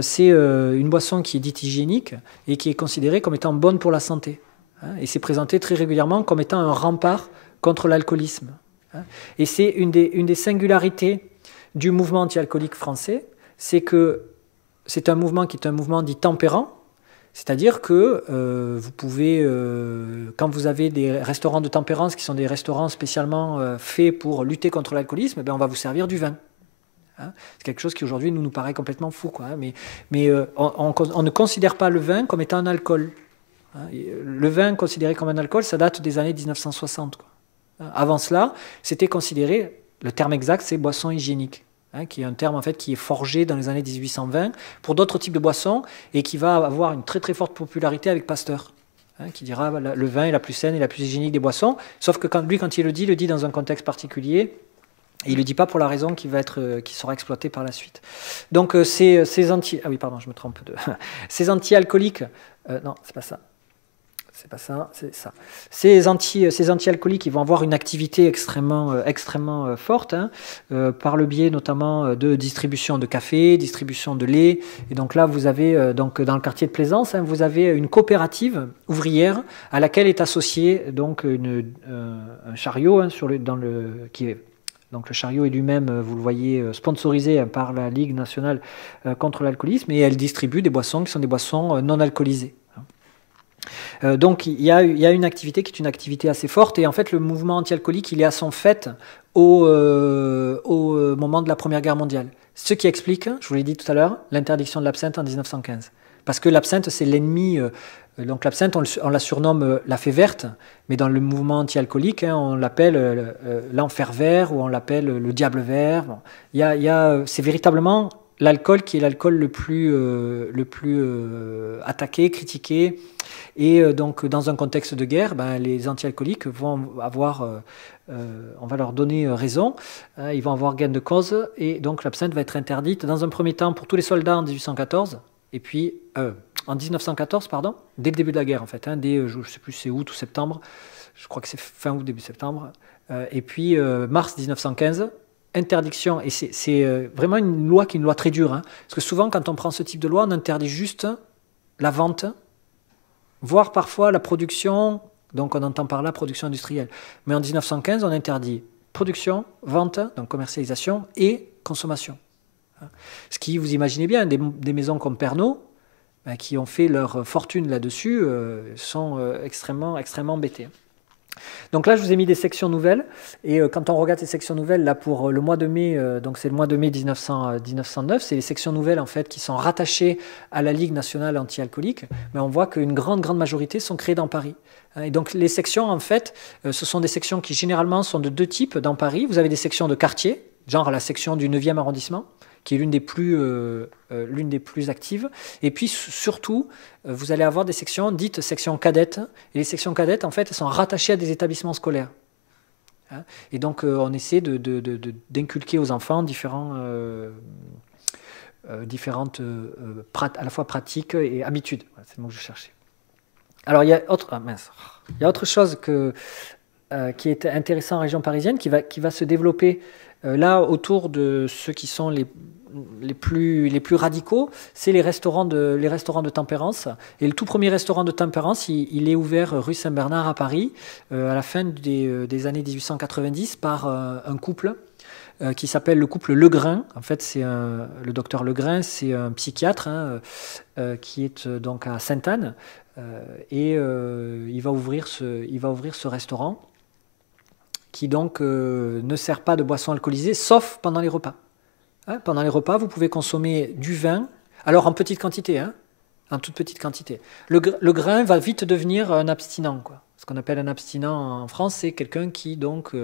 c'est une boisson qui est dite hygiénique et qui est considérée comme étant bonne pour la santé. Hein, et c'est présenté très régulièrement comme étant un rempart contre l'alcoolisme. Hein, et c'est une des singularités du mouvement anti-alcoolique français, c'est que c'est un mouvement qui est un mouvement dit tempérant. C'est-à-dire que vous pouvez, quand vous avez des restaurants de tempérance qui sont des restaurants spécialement faits pour lutter contre l'alcoolisme, on va vous servir du vin. Hein, c'est quelque chose qui aujourd'hui nous paraît complètement fou, quoi, hein, mais on ne considère pas le vin comme étant un alcool. Hein, le vin considéré comme un alcool, ça date des années 1960. Quoi. Avant cela, c'était considéré Le terme exact, c'est boisson hygiénique, hein, qui est un terme en fait qui est forgé dans les années 1820 pour d'autres types de boissons et qui va avoir une très très forte popularité avec Pasteur, hein, qui dira le vin est la plus saine et la plus hygiénique des boissons. Sauf que quand il le dit dans un contexte particulier. Et il ne le dit pas pour la raison qui sera exploitée par la suite. Donc ces anti-alcooliques, non, c'est pas ça. C'est pas ça, c'est ça. Ces anti-alcooliques, ils vont avoir une activité extrêmement forte, hein, par le biais notamment de distribution de café, distribution de lait. Et donc là, vous avez donc dans le quartier de Plaisance, hein, vous avez une coopérative ouvrière à laquelle est associé donc un chariot, hein, donc le chariot est lui-même, vous le voyez, sponsorisé par la Ligue nationale contre l'alcoolisme, et elle distribue des boissons qui sont des boissons non alcoolisées. Donc il y a une activité qui est une activité assez forte, et en fait le mouvement anti-alcoolique, il est à son fait au moment de la Première Guerre mondiale. Ce qui explique, je vous l'ai dit tout à l'heure, l'interdiction de l'absinthe en 1915. Parce que l'absinthe, c'est l'ennemi. Donc l'absinthe, on la surnomme la fée verte, mais dans le mouvement anti-alcoolique, hein, on l'appelle l'enfer vert, ou on l'appelle le diable vert. Bon. C'est véritablement l'alcool qui est l'alcool le plus attaqué, critiqué. Et donc dans un contexte de guerre, les anti-alcooliques vont avoir, on va leur donner raison, ils vont avoir gain de cause, et donc l'absinthe va être interdite dans un premier temps pour tous les soldats en 1814, et puis en 1914, pardon, dès le début de la guerre en fait, hein, dès je ne sais plus c'est août ou septembre, je crois que c'est fin août, début septembre, et puis mars 1915, interdiction, et c'est vraiment une loi qui est une loi très dure, hein, parce que souvent quand on prend ce type de loi, on interdit juste la vente, voire parfois la production, donc on entend par là production industrielle. Mais en 1915, on interdit production, vente, donc commercialisation, et consommation. Ce qui, vous imaginez bien, des maisons comme Pernod, qui ont fait leur fortune là-dessus, sont extrêmement embêtés. Donc là, je vous ai mis des sections nouvelles, et quand on regarde ces sections nouvelles, là pour le mois de mai, donc c'est le mois de mai 1909, c'est les sections nouvelles en fait qui sont rattachées à la Ligue nationale anti-alcoolique, mais on voit qu'une grande majorité sont créées dans Paris. Et donc les sections, en fait, ce sont des sections qui généralement sont de deux types dans Paris. Vous avez des sections de quartier, genre la section du 9e arrondissement, qui est l'une des plus actives. Et puis surtout, vous allez avoir des sections dites sections cadettes. Et les sections cadettes, en fait, elles sont rattachées à des établissements scolaires. Et donc, on essaie d'inculquer aux enfants différentes à la fois pratiques et habitudes. Voilà, c'est le mot que je cherchais. Alors, il y a autre chose qui est intéressant en région parisienne, qui va se développer là autour de ceux qui sont les plus radicaux, c'est les restaurants de tempérance. Et le tout premier restaurant de tempérance, il est ouvert rue Saint-Bernard à Paris à la fin des années 1890 par un couple qui s'appelle le couple Legrain. En fait, le docteur Legrain, c'est un psychiatre, hein, qui est donc à Sainte-Anne, et il va ouvrir ce restaurant qui donc ne sert pas de boissons alcoolisées, sauf pendant les repas. Hein, pendant les repas, vous pouvez consommer du vin, alors en petite quantité, hein, en toute petite quantité. Le grain va vite devenir un abstinent, quoi. Ce qu'on appelle un abstinent en France, c'est quelqu'un qui donc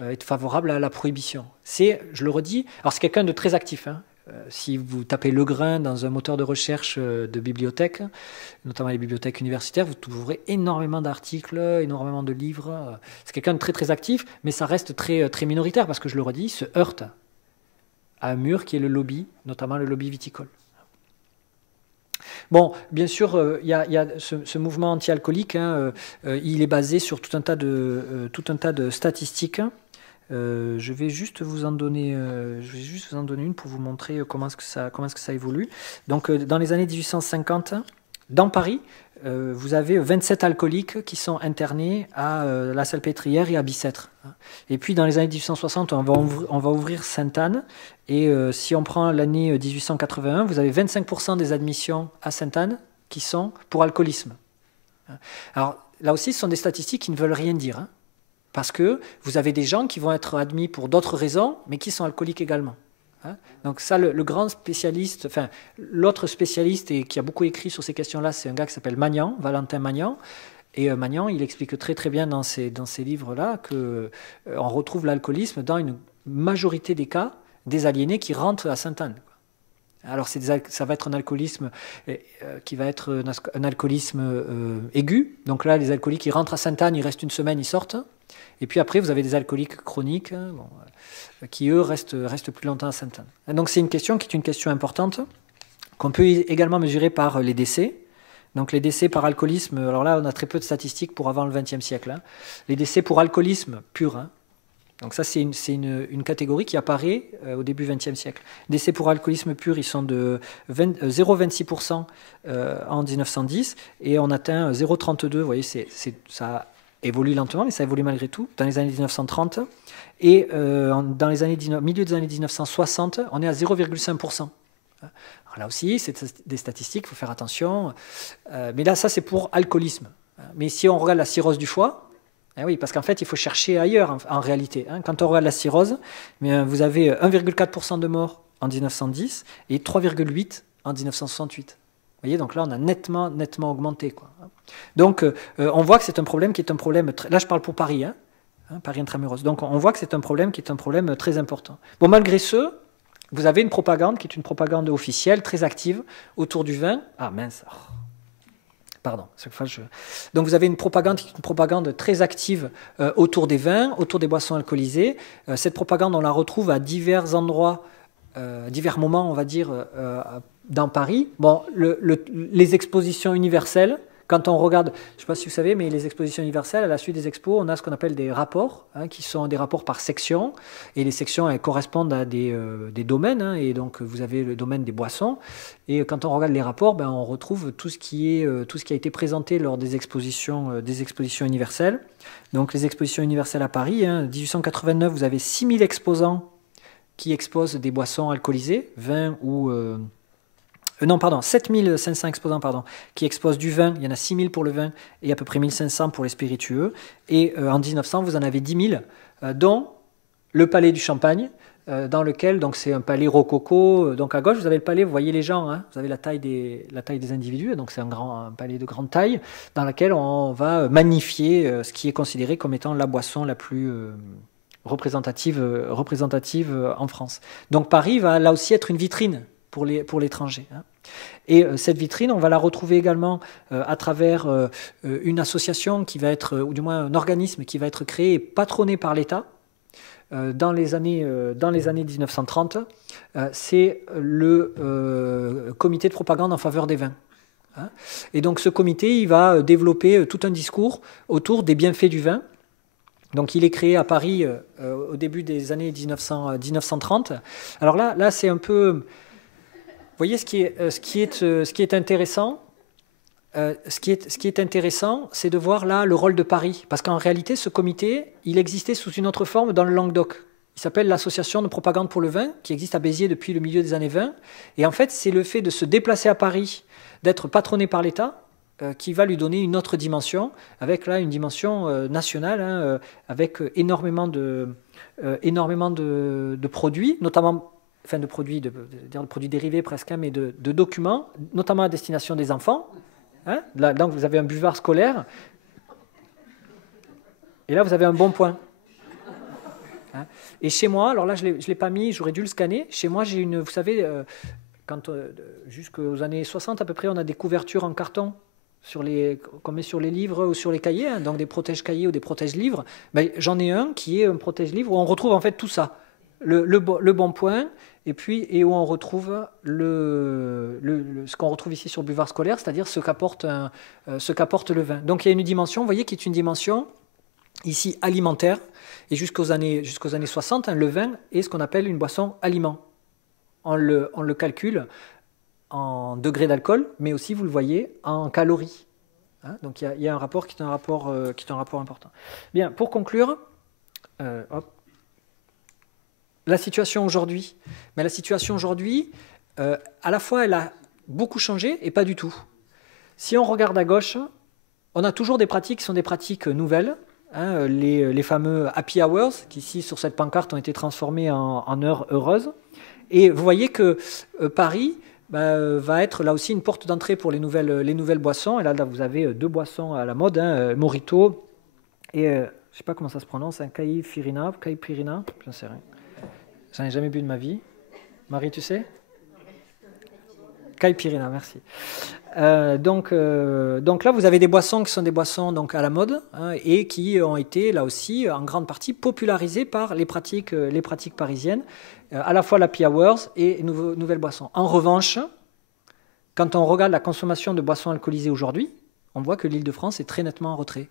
est favorable à la prohibition. Je le redis, alors c'est quelqu'un de très actif, hein. Si vous tapez Le Grain dans un moteur de recherche de bibliothèque, notamment les bibliothèques universitaires, vous trouverez énormément d'articles, énormément de livres. C'est quelqu'un de très très actif, mais ça reste très, très minoritaire parce que, je le redis, se heurte à un mur qui est le lobby, notamment le lobby viticole. Bon, bien sûr, il y a ce mouvement anti-alcoolique, hein, il est basé sur tout un tas de statistiques. Je vais juste vous en donner une pour vous montrer comment est-ce que ça évolue. Donc, dans les années 1850, dans Paris, vous avez 27 alcooliques qui sont internés à la Salpêtrière et à Bicêtre. Et puis, dans les années 1860, on va ouvrir Sainte-Anne. Et si on prend l'année 1881, vous avez 25% des admissions à Sainte-Anne qui sont pour alcoolisme. Alors, là aussi, ce sont des statistiques qui ne veulent rien dire, hein. Parce que vous avez des gens qui vont être admis pour d'autres raisons, mais qui sont alcooliques également. Hein. Donc ça, le grand spécialiste, enfin l'autre spécialiste et qui a beaucoup écrit sur ces questions-là, c'est un gars qui s'appelle Magnan, Valentin Magnan. Et Magnan, il explique très très bien dans ces livres-là qu'on retrouve l'alcoolisme dans majorité des cas, des aliénés qui rentrent à Sainte-Anne. Alors ça va être un alcoolisme qui va être un alcoolisme aigu. Donc là, les alcooliques, ils rentrent à Sainte-Anne, ils restent une semaine, ils sortent. Et puis après, vous avez des alcooliques chroniques qui, eux, restent plus longtemps à Sainte-Anne. Donc c'est une question qui est une question importante, qu'on peut également mesurer par les décès. Donc les décès par alcoolisme, alors là, on a très peu de statistiques pour avant le XXe siècle. Hein. Les décès pour alcoolisme pur, hein. Donc ça, c'est une catégorie qui apparaît au début du XXe siècle. Décès pour alcoolisme pur, ils sont de 0,26% en 1910 et on atteint 0,32%. Vous voyez, ça évolue lentement, mais ça évolue malgré tout dans les années 1930. Et dans les milieu des années 1960, on est à 0,5%. Alors là aussi, c'est des statistiques, il faut faire attention. Mais là, ça, c'est pour alcoolisme. Mais si on regarde la cirrhose du foie, eh oui, parce qu'en fait, il faut chercher ailleurs en réalité. Hein. Quand on regarde la cirrhose, vous avez 1,4% de morts en 1910 et 3,8% en 1968. Vous voyez, donc là, on a nettement augmenté, quoi. Donc, on voit que c'est un problème qui est un problème... Là, je parle pour Paris, hein, Paris intramuros. Donc, on voit que c'est un problème qui est un problème très important. Bon, malgré ce, vous avez une propagande qui est une propagande officielle, très active, autour du vin. Ah, mince. Pardon, chaque fois Donc vous avez une propagande très active autour des vins, autour des boissons alcoolisées. Cette propagande, on la retrouve à divers endroits, divers moments, on va dire, dans Paris. Bon, les expositions universelles, quand on regarde, je ne sais pas si vous savez, mais les expositions universelles, à la suite des expos, on a ce qu'on appelle des rapports, hein, qui sont des rapports par section. Et les sections, elles correspondent à des domaines. Hein, et donc, vous avez le domaine des boissons. Et quand on regarde les rapports, on retrouve tout ce qui a été présenté lors des expositions universelles. Donc, les expositions universelles à Paris, hein, 1889, vous avez 6000 exposants qui exposent des boissons alcoolisées, vin ou... 7500 exposants, qui exposent du vin. Il y en a 6000 pour le vin et à peu près 1500 pour les spiritueux. Et en 1900, vous en avez 10 000, dont le Palais du Champagne, dans lequel, donc c'est un palais rococo. Donc à gauche, vous avez le palais, vous voyez les gens, hein, vous avez la taille des individus, donc c'est un palais de grande taille, dans lequel on va magnifier ce qui est considéré comme étant la boisson la plus... représentative en France. Donc Paris va là aussi être une vitrine pour l'étranger. Hein. Et cette vitrine, on va la retrouver également à travers une association qui va être, ou du moins un organisme qui va être créé et patronné par l'État dans les années 1930. C'est le comité de propagande en faveur des vins. Hein. Et donc ce comité, il va développer tout un discours autour des bienfaits du vin. Donc il est créé à Paris au début des années 1930. Alors là c'est un peu... Vous voyez, ce qui est intéressant, c'est de voir là le rôle de Paris. Parce qu'en réalité, ce comité, il existait sous une autre forme dans le Languedoc. Il s'appelle l'Association de propagande pour le vin, qui existe à Béziers depuis le milieu des années 20. Et en fait, c'est le fait de se déplacer à Paris, d'être patronné par l'État, qui va lui donner une autre dimension, avec là une dimension nationale, hein, avec énormément de produits, notamment... Enfin, de produits dérivés presque, hein, mais de documents, notamment à destination des enfants. Hein. Là, donc, vous avez un buvard scolaire. Et là, vous avez un bon point. Hein. Et chez moi, alors là, je ne l'ai pas mis, j'aurais dû le scanner. Chez moi, j'ai une... Vous savez, jusqu'aux années 60 à peu près, on a des couvertures en carton qu'on met sur les livres ou sur les cahiers, hein, donc des protège-cahiers ou des protège-livres. Ben, j'en ai un qui est un protège-livre où on retrouve en fait tout ça. Le bon point, et où on retrouve ce qu'on retrouve ici sur le buvard scolaire, c'est-à-dire ce qu'apporte le vin. Donc il y a une dimension, vous voyez, qui est une dimension ici alimentaire, et jusqu'aux années 60, hein, le vin est ce qu'on appelle une boisson aliment. On le calcule en degrés d'alcool, mais aussi, vous le voyez, en calories. Hein, donc il y a un rapport qui est un rapport important. Bien, pour conclure, la situation aujourd'hui. Mais la situation aujourd'hui, à la fois, elle a beaucoup changé et pas du tout. Si on regarde à gauche, on a toujours des pratiques qui sont des pratiques nouvelles. Hein, les fameux happy hours, qui ici, sur cette pancarte, ont été transformés en heures heureuses. Et vous voyez que Paris va être là aussi une porte d'entrée pour les nouvelles boissons. Et là, vous avez deux boissons à la mode, hein, Mojito et, je ne sais pas comment ça se prononce, Caipirinha, j'en sais rien. J'en ai jamais bu de ma vie. Marie, tu sais? Caipirinha, merci. Donc là, vous avez des boissons qui sont des boissons donc, à la mode hein, et qui ont été, là aussi, en grande partie popularisées par les pratiques parisiennes, à la fois l'happy hours et nouvelles boissons. En revanche, quand on regarde la consommation de boissons alcoolisées aujourd'hui, on voit que l'Île-de-France est très nettement en retrait.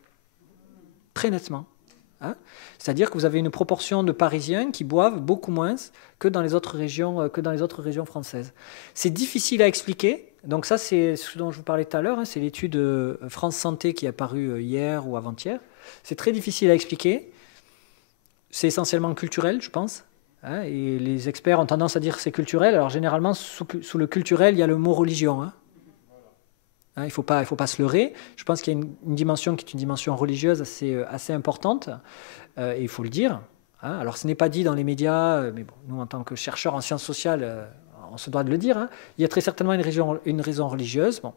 Très nettement. Hein, c'est-à-dire que vous avez une proportion de Parisiens qui boivent beaucoup moins que dans les autres régions françaises. C'est difficile à expliquer. Donc ça, c'est ce dont je vous parlais tout à l'heure. Hein, c'est l'étude France Santé qui est apparue hier ou avant-hier. C'est très difficile à expliquer. C'est essentiellement culturel, je pense. Hein, et les experts ont tendance à dire que c'est culturel. Alors généralement, sous le culturel, il y a le mot religion. Hein. Hein, il ne faut pas se leurrer. Je pense qu'il y a une dimension qui est une dimension religieuse assez importante, et il faut le dire. Hein. Alors, ce n'est pas dit dans les médias, mais bon, nous, en tant que chercheurs en sciences sociales, on se doit de le dire. Hein. Il y a très certainement une raison religieuse, bon,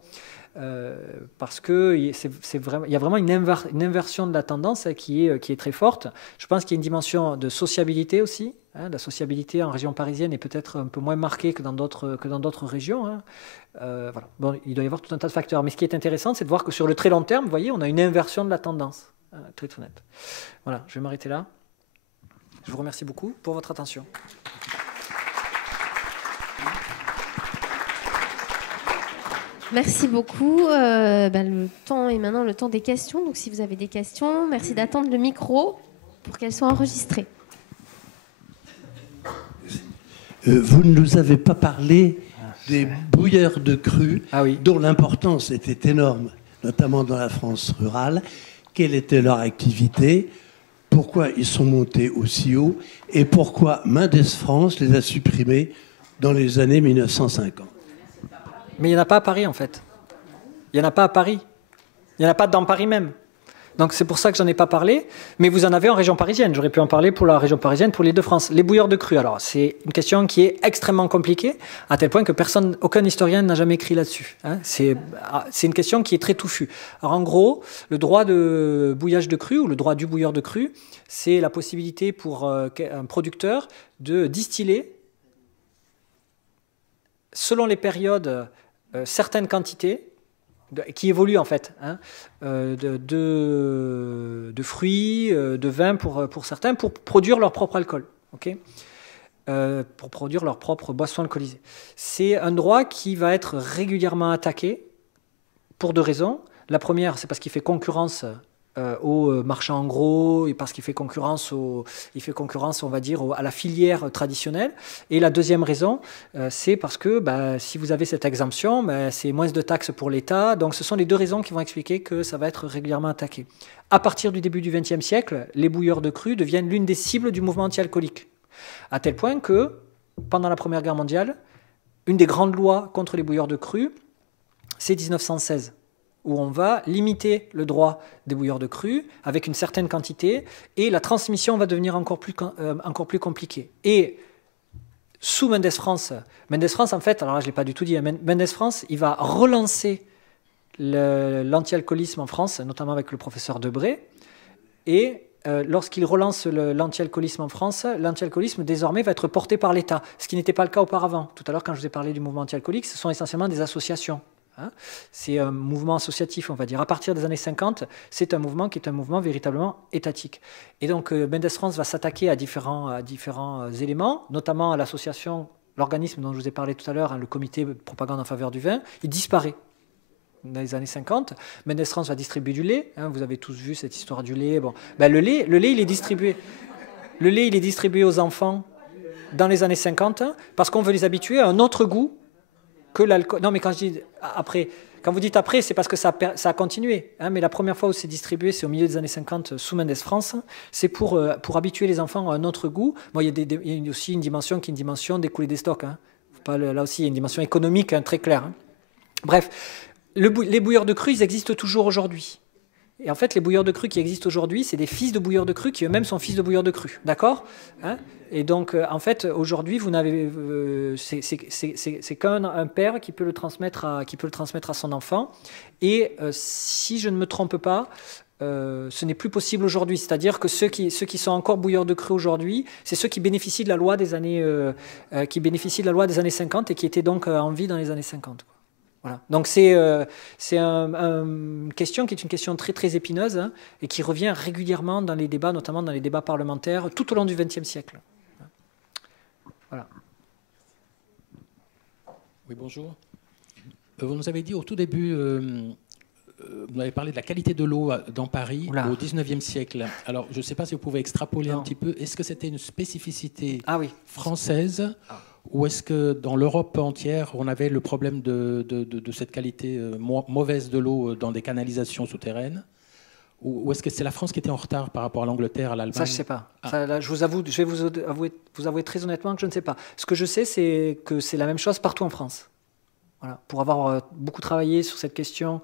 parce qu'il y a vraiment une inversion de la tendance qui est très forte. Je pense qu'il y a une dimension de sociabilité aussi. Hein, la sociabilité en région parisienne est peut-être un peu moins marquée que dans d'autres régions. Hein. Voilà. Bon, il doit y avoir tout un tas de facteurs. Mais ce qui est intéressant, c'est de voir que sur le très long terme, vous voyez, on a une inversion de la tendance. Très net. Voilà, je vais m'arrêter là. Je vous remercie beaucoup pour votre attention. Merci beaucoup. Le temps est maintenant le temps des questions. Donc si vous avez des questions, merci d'attendre le micro pour qu'elles soient enregistrées. Vous ne nous avez pas parlé des bouilleurs de cru, dont l'importance était énorme, notamment dans la France rurale. Quelle était leur activité? Pourquoi ils sont montés aussi haut? Et pourquoi Mendes France les a supprimés dans les années 1950? Mais il n'y en a pas à Paris, en fait. Il n'y en a pas à Paris. Il n'y en a pas dans Paris même. Donc c'est pour ça que j'en ai pas parlé, mais vous en avez en région parisienne. J'aurais pu en parler pour la région parisienne, pour l'Île-de-France. Les bouilleurs de cru, alors c'est une question qui est extrêmement compliquée, à tel point que aucun historien n'a jamais écrit là-dessus. Hein. C'est une question qui est très touffue. Alors en gros, le droit de bouillage de cru, ou le droit du bouilleur de cru, c'est la possibilité pour un producteur de distiller, selon les périodes, certaines quantités, qui évoluent en fait, hein, de fruits, de vin pour certains, pour produire leur propre alcool, okay, pour produire leur propre boisson alcoolisée. C'est un droit qui va être régulièrement attaqué pour deux raisons. La première, c'est parce qu'il fait concurrence aux marchands en gros, et parce qu'il fait concurrence, on va dire, à la filière traditionnelle. Et la deuxième raison, c'est parce que si vous avez cette exemption, c'est moins de taxes pour l'État. Donc ce sont les deux raisons qui vont expliquer que ça va être régulièrement attaqué. À partir du début du XXe siècle, les bouilleurs de cru deviennent l'une des cibles du mouvement anti-alcoolique. À tel point que, pendant la Première Guerre mondiale, une des grandes lois contre les bouilleurs de cru, c'est 1916. Où on va limiter le droit des bouilleurs de cru avec une certaine quantité, et la transmission va devenir encore plus compliquée. Et sous Mendes France, en fait, alors là je ne l'ai pas du tout dit, Mendes France, il va relancer l'anti-alcoolisme en France, notamment avec le professeur Debré, et lorsqu'il relance l'anti-alcoolisme en France, l'anti-alcoolisme désormais va être porté par l'État, ce qui n'était pas le cas auparavant. Tout à l'heure, quand je vous ai parlé du mouvement anti-alcoolique, ce sont essentiellement des associations. Hein, c'est un mouvement associatif, on va dire. À partir des années 50, c'est un mouvement qui est un mouvement véritablement étatique. Et donc, Mendes France va s'attaquer à différents éléments, notamment à l'association, l'organisme dont je vous ai parlé tout à l'heure, hein, le comité de propagande en faveur du vin. Il disparaît dans les années 50. Mendes France va distribuer du lait. Hein, vous avez tous vu cette histoire du lait. Bon, le lait, il est distribué. Le lait, il est distribué aux enfants dans les années 50 parce qu'on veut les habituer à un autre goût que l'alcool. Non, mais quand vous dites après, c'est parce que ça a continué. Hein, mais la première fois où c'est distribué, c'est au milieu des années 50 sous Mendes France. C'est pour habituer les enfants à un autre goût. Bon, il y a aussi une dimension qui est une dimension d'écouler des stocks. Hein. Là aussi, il y a une dimension économique très claire. Hein. Bref, les bouilleurs de cru, ils existent toujours aujourd'hui. Et en fait, les bouilleurs de cru qui existent aujourd'hui, c'est des fils de bouilleurs de cru qui eux-mêmes sont fils de bouilleurs de cru. D'accord, hein? Et donc, en fait, aujourd'hui, vous n'avez, c'est qu'un père qui peut le transmettre à son enfant. Et si je ne me trompe pas, ce n'est plus possible aujourd'hui. C'est-à-dire que ceux qui sont encore bouilleurs de cru aujourd'hui, c'est ceux qui bénéficient de la loi des années 50 et qui étaient donc en vie dans les années 50. Voilà. Donc c'est une question qui est une question très très épineuse, hein, et qui revient régulièrement dans les débats, notamment dans les débats parlementaires, tout au long du XXe siècle. Voilà. Oui, bonjour. Vous nous avez dit au tout début, vous avez parlé de la qualité de l'eau dans Paris au XIXe siècle. Alors, je ne sais pas si vous pouvez extrapoler un petit peu. Est-ce que c'était une spécificité française ou est-ce que dans l'Europe entière, on avait le problème de cette qualité mauvaise de l'eau dans des canalisations souterraines? Ou est-ce que c'est la France qui était en retard par rapport à l'Angleterre, à l'Allemagne? Ça, je ne sais pas. Ça, là, je vais vous avouer très honnêtement que je ne sais pas. Ce que je sais, c'est que c'est la même chose partout en France. Voilà. Pour avoir beaucoup travaillé sur cette question,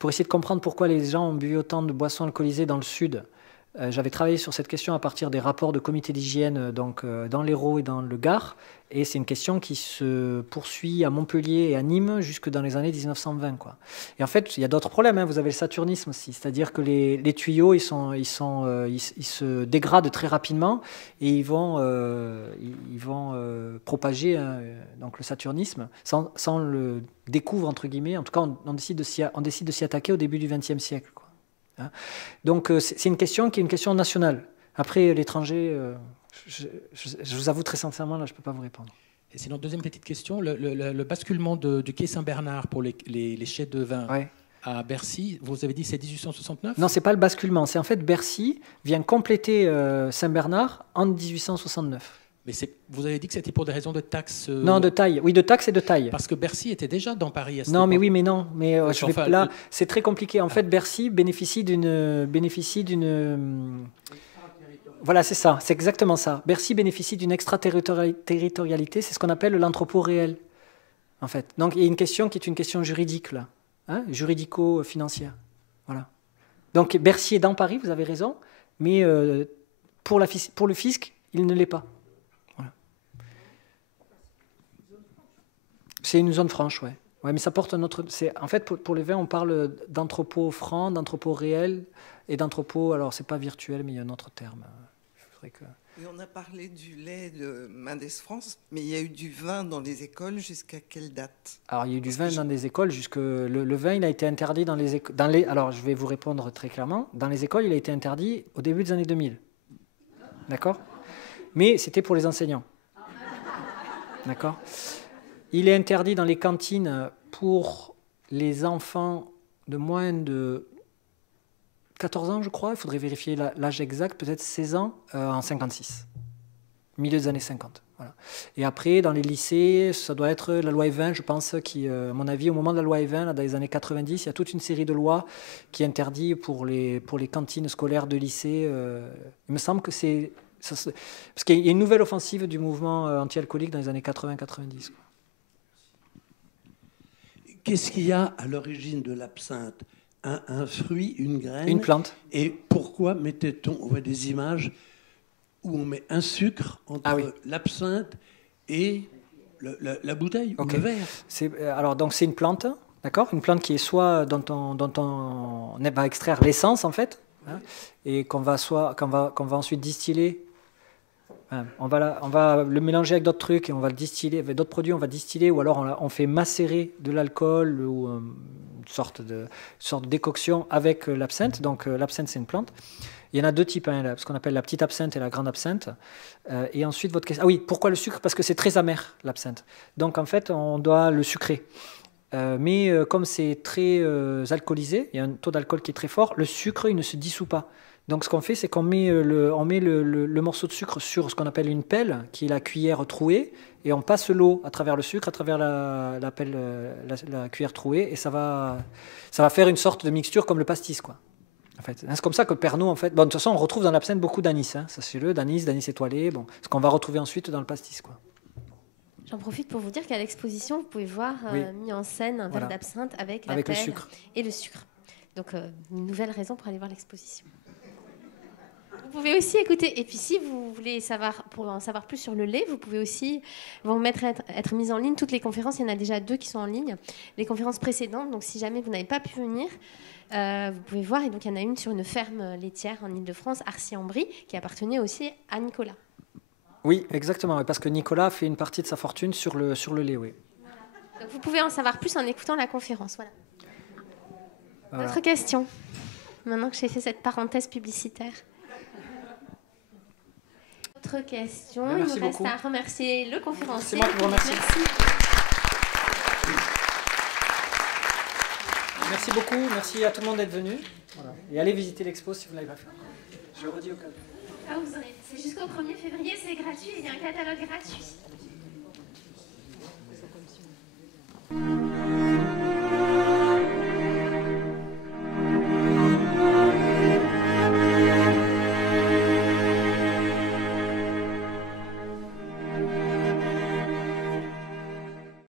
pour essayer de comprendre pourquoi les gens ont bu autant de boissons alcoolisées dans le Sud, j'avais travaillé sur cette question à partir des rapports de comités d'hygiène dans l'Hérault et dans le Gard. Et c'est une question qui se poursuit à Montpellier et à Nîmes jusque dans les années 1920. Quoi. Et en fait, il y a d'autres problèmes. Hein. Vous avez le saturnisme aussi. C'est-à-dire que les tuyaux, ils se dégradent très rapidement et ils vont propager donc le saturnisme sans le découvre, entre guillemets. En tout cas, on décide de s'y attaquer au début du XXe siècle. Quoi. Hein. Donc, c'est une question qui est une question nationale. Après, l'étranger... Je vous avoue très sincèrement, là, je ne peux pas vous répondre. Et sinon, deuxième petite question, le basculement du quai Saint-Bernard pour les chais de vin à Bercy, vous avez dit c'est 1869 ? Non, ce n'est pas le basculement. C'est en fait Bercy vient compléter Saint-Bernard en 1869. Mais vous avez dit que c'était pour des raisons de taxes... Non, de taille. Oui, de taxes et de taille. Parce que Bercy était déjà dans Paris à cette époque. Mais oui, mais non. Mais là, c'est très compliqué. En fait, Bercy bénéficie d'une... Voilà, c'est ça, c'est exactement ça. Bercy bénéficie d'une extraterritorialité, c'est ce qu'on appelle l'entrepôt réel, en fait. Donc, il y a une question qui est une question juridique, là, hein, juridico-financière. Voilà. Donc, Bercy est dans Paris, vous avez raison, mais pour le fisc, il ne l'est pas. Voilà. C'est une zone franche, ouais. Ouais, mais ça porte un autre... En fait, pour les vins, on parle d'entrepôt franc, d'entrepôt réel et d'entrepôt... Alors, c'est pas virtuel, mais il y a un autre terme. Et on a parlé du lait de Mendes France, mais il y a eu du vin dans les écoles jusqu'à quelle date? Alors, il y a eu du vin dans les écoles jusque... Le vin, il a été interdit dans les écoles... Alors, je vais vous répondre très clairement. Dans les écoles, il a été interdit au début des années 2000. D'accord? Mais c'était pour les enseignants. D'accord? Il est interdit dans les cantines pour les enfants de moins de 14 ans, je crois. Il faudrait vérifier l'âge exact, peut-être 16 ans, en 56. Milieu des années 50. Voilà. Et après, dans les lycées, ça doit être la loi Evin, je pense, qui, à mon avis, au moment de la loi Evin, là, dans les années 90, il y a toute une série de lois qui interdit pour les cantines scolaires de lycée. Il me semble que c'est... Parce qu'il y a une nouvelle offensive du mouvement anti-alcoolique dans les années 80-90. Qu'est-ce qu'il y a à l'origine de l'absinthe? Un fruit, une graine. Une plante. Et pourquoi mettait-on, on voit des images où on met un sucre entre l'absinthe et la bouteille ou le verre? Alors, donc, c'est une plante, d'accord? Une plante qui est soit dont on va extraire l'essence, en fait, hein, et qu'on va ensuite distiller. On va le mélanger avec d'autres trucs et on va le distiller, avec d'autres produits, on va distiller, ou alors on fait macérer de l'alcool ou une sorte de décoction avec l'absinthe. Donc l'absinthe, c'est une plante. Il y en a deux types, hein, ce qu'on appelle la petite absinthe et la grande absinthe. Et ensuite, votre question... Ah oui, pourquoi le sucre? Parce que c'est très amer, l'absinthe. Donc en fait, on doit le sucrer. Mais comme c'est très alcoolisé, il y a un taux d'alcool qui est très fort, le sucre, il ne se dissout pas. Donc ce qu'on fait, c'est qu'on met le morceau de sucre sur ce qu'on appelle une pelle, qui est la cuillère trouée, et on passe l'eau à travers le sucre, à travers la pelle, la cuillère trouée, et ça va faire une sorte de mixture comme le pastis, quoi. En fait, c'est comme ça que Pernod, en fait... Bon, de toute façon, on retrouve dans l'absinthe beaucoup d'anis, hein, sachez-le, d'anis étoilé, bon, ce qu'on va retrouver ensuite dans le pastis, quoi. J'en profite pour vous dire qu'à l'exposition, vous pouvez voir mis en scène un verre d'absinthe avec la pelle le sucre. Et le sucre. Donc, une nouvelle raison pour aller voir l'exposition. Vous pouvez aussi écouter, et puis si vous voulez pour en savoir plus sur le lait, vous pouvez aussi être mis en ligne toutes les conférences. Il y en a déjà 2 qui sont en ligne, les conférences précédentes. Donc si jamais vous n'avez pas pu venir, vous pouvez voir, et donc il y en a une sur une ferme laitière en Ile-de-France, Arcy-en-Brie, qui appartenait aussi à Nicolas. Oui, exactement, parce que Nicolas fait une partie de sa fortune sur le lait, oui. Voilà. Donc vous pouvez en savoir plus en écoutant la conférence. Voilà. D'autres questions? Maintenant que j'ai fait cette parenthèse publicitaire. Autre question? Il nous reste à remercier le conférencier. C'est moi qui vous remercie. Merci. Merci beaucoup, merci à tout le monde d'être venu. Voilà. Et allez visiter l'expo si vous ne l'avez pas fait. Je le redis au cas où. C'est jusqu'au 1er février, c'est gratuit, il y a un catalogue gratuit.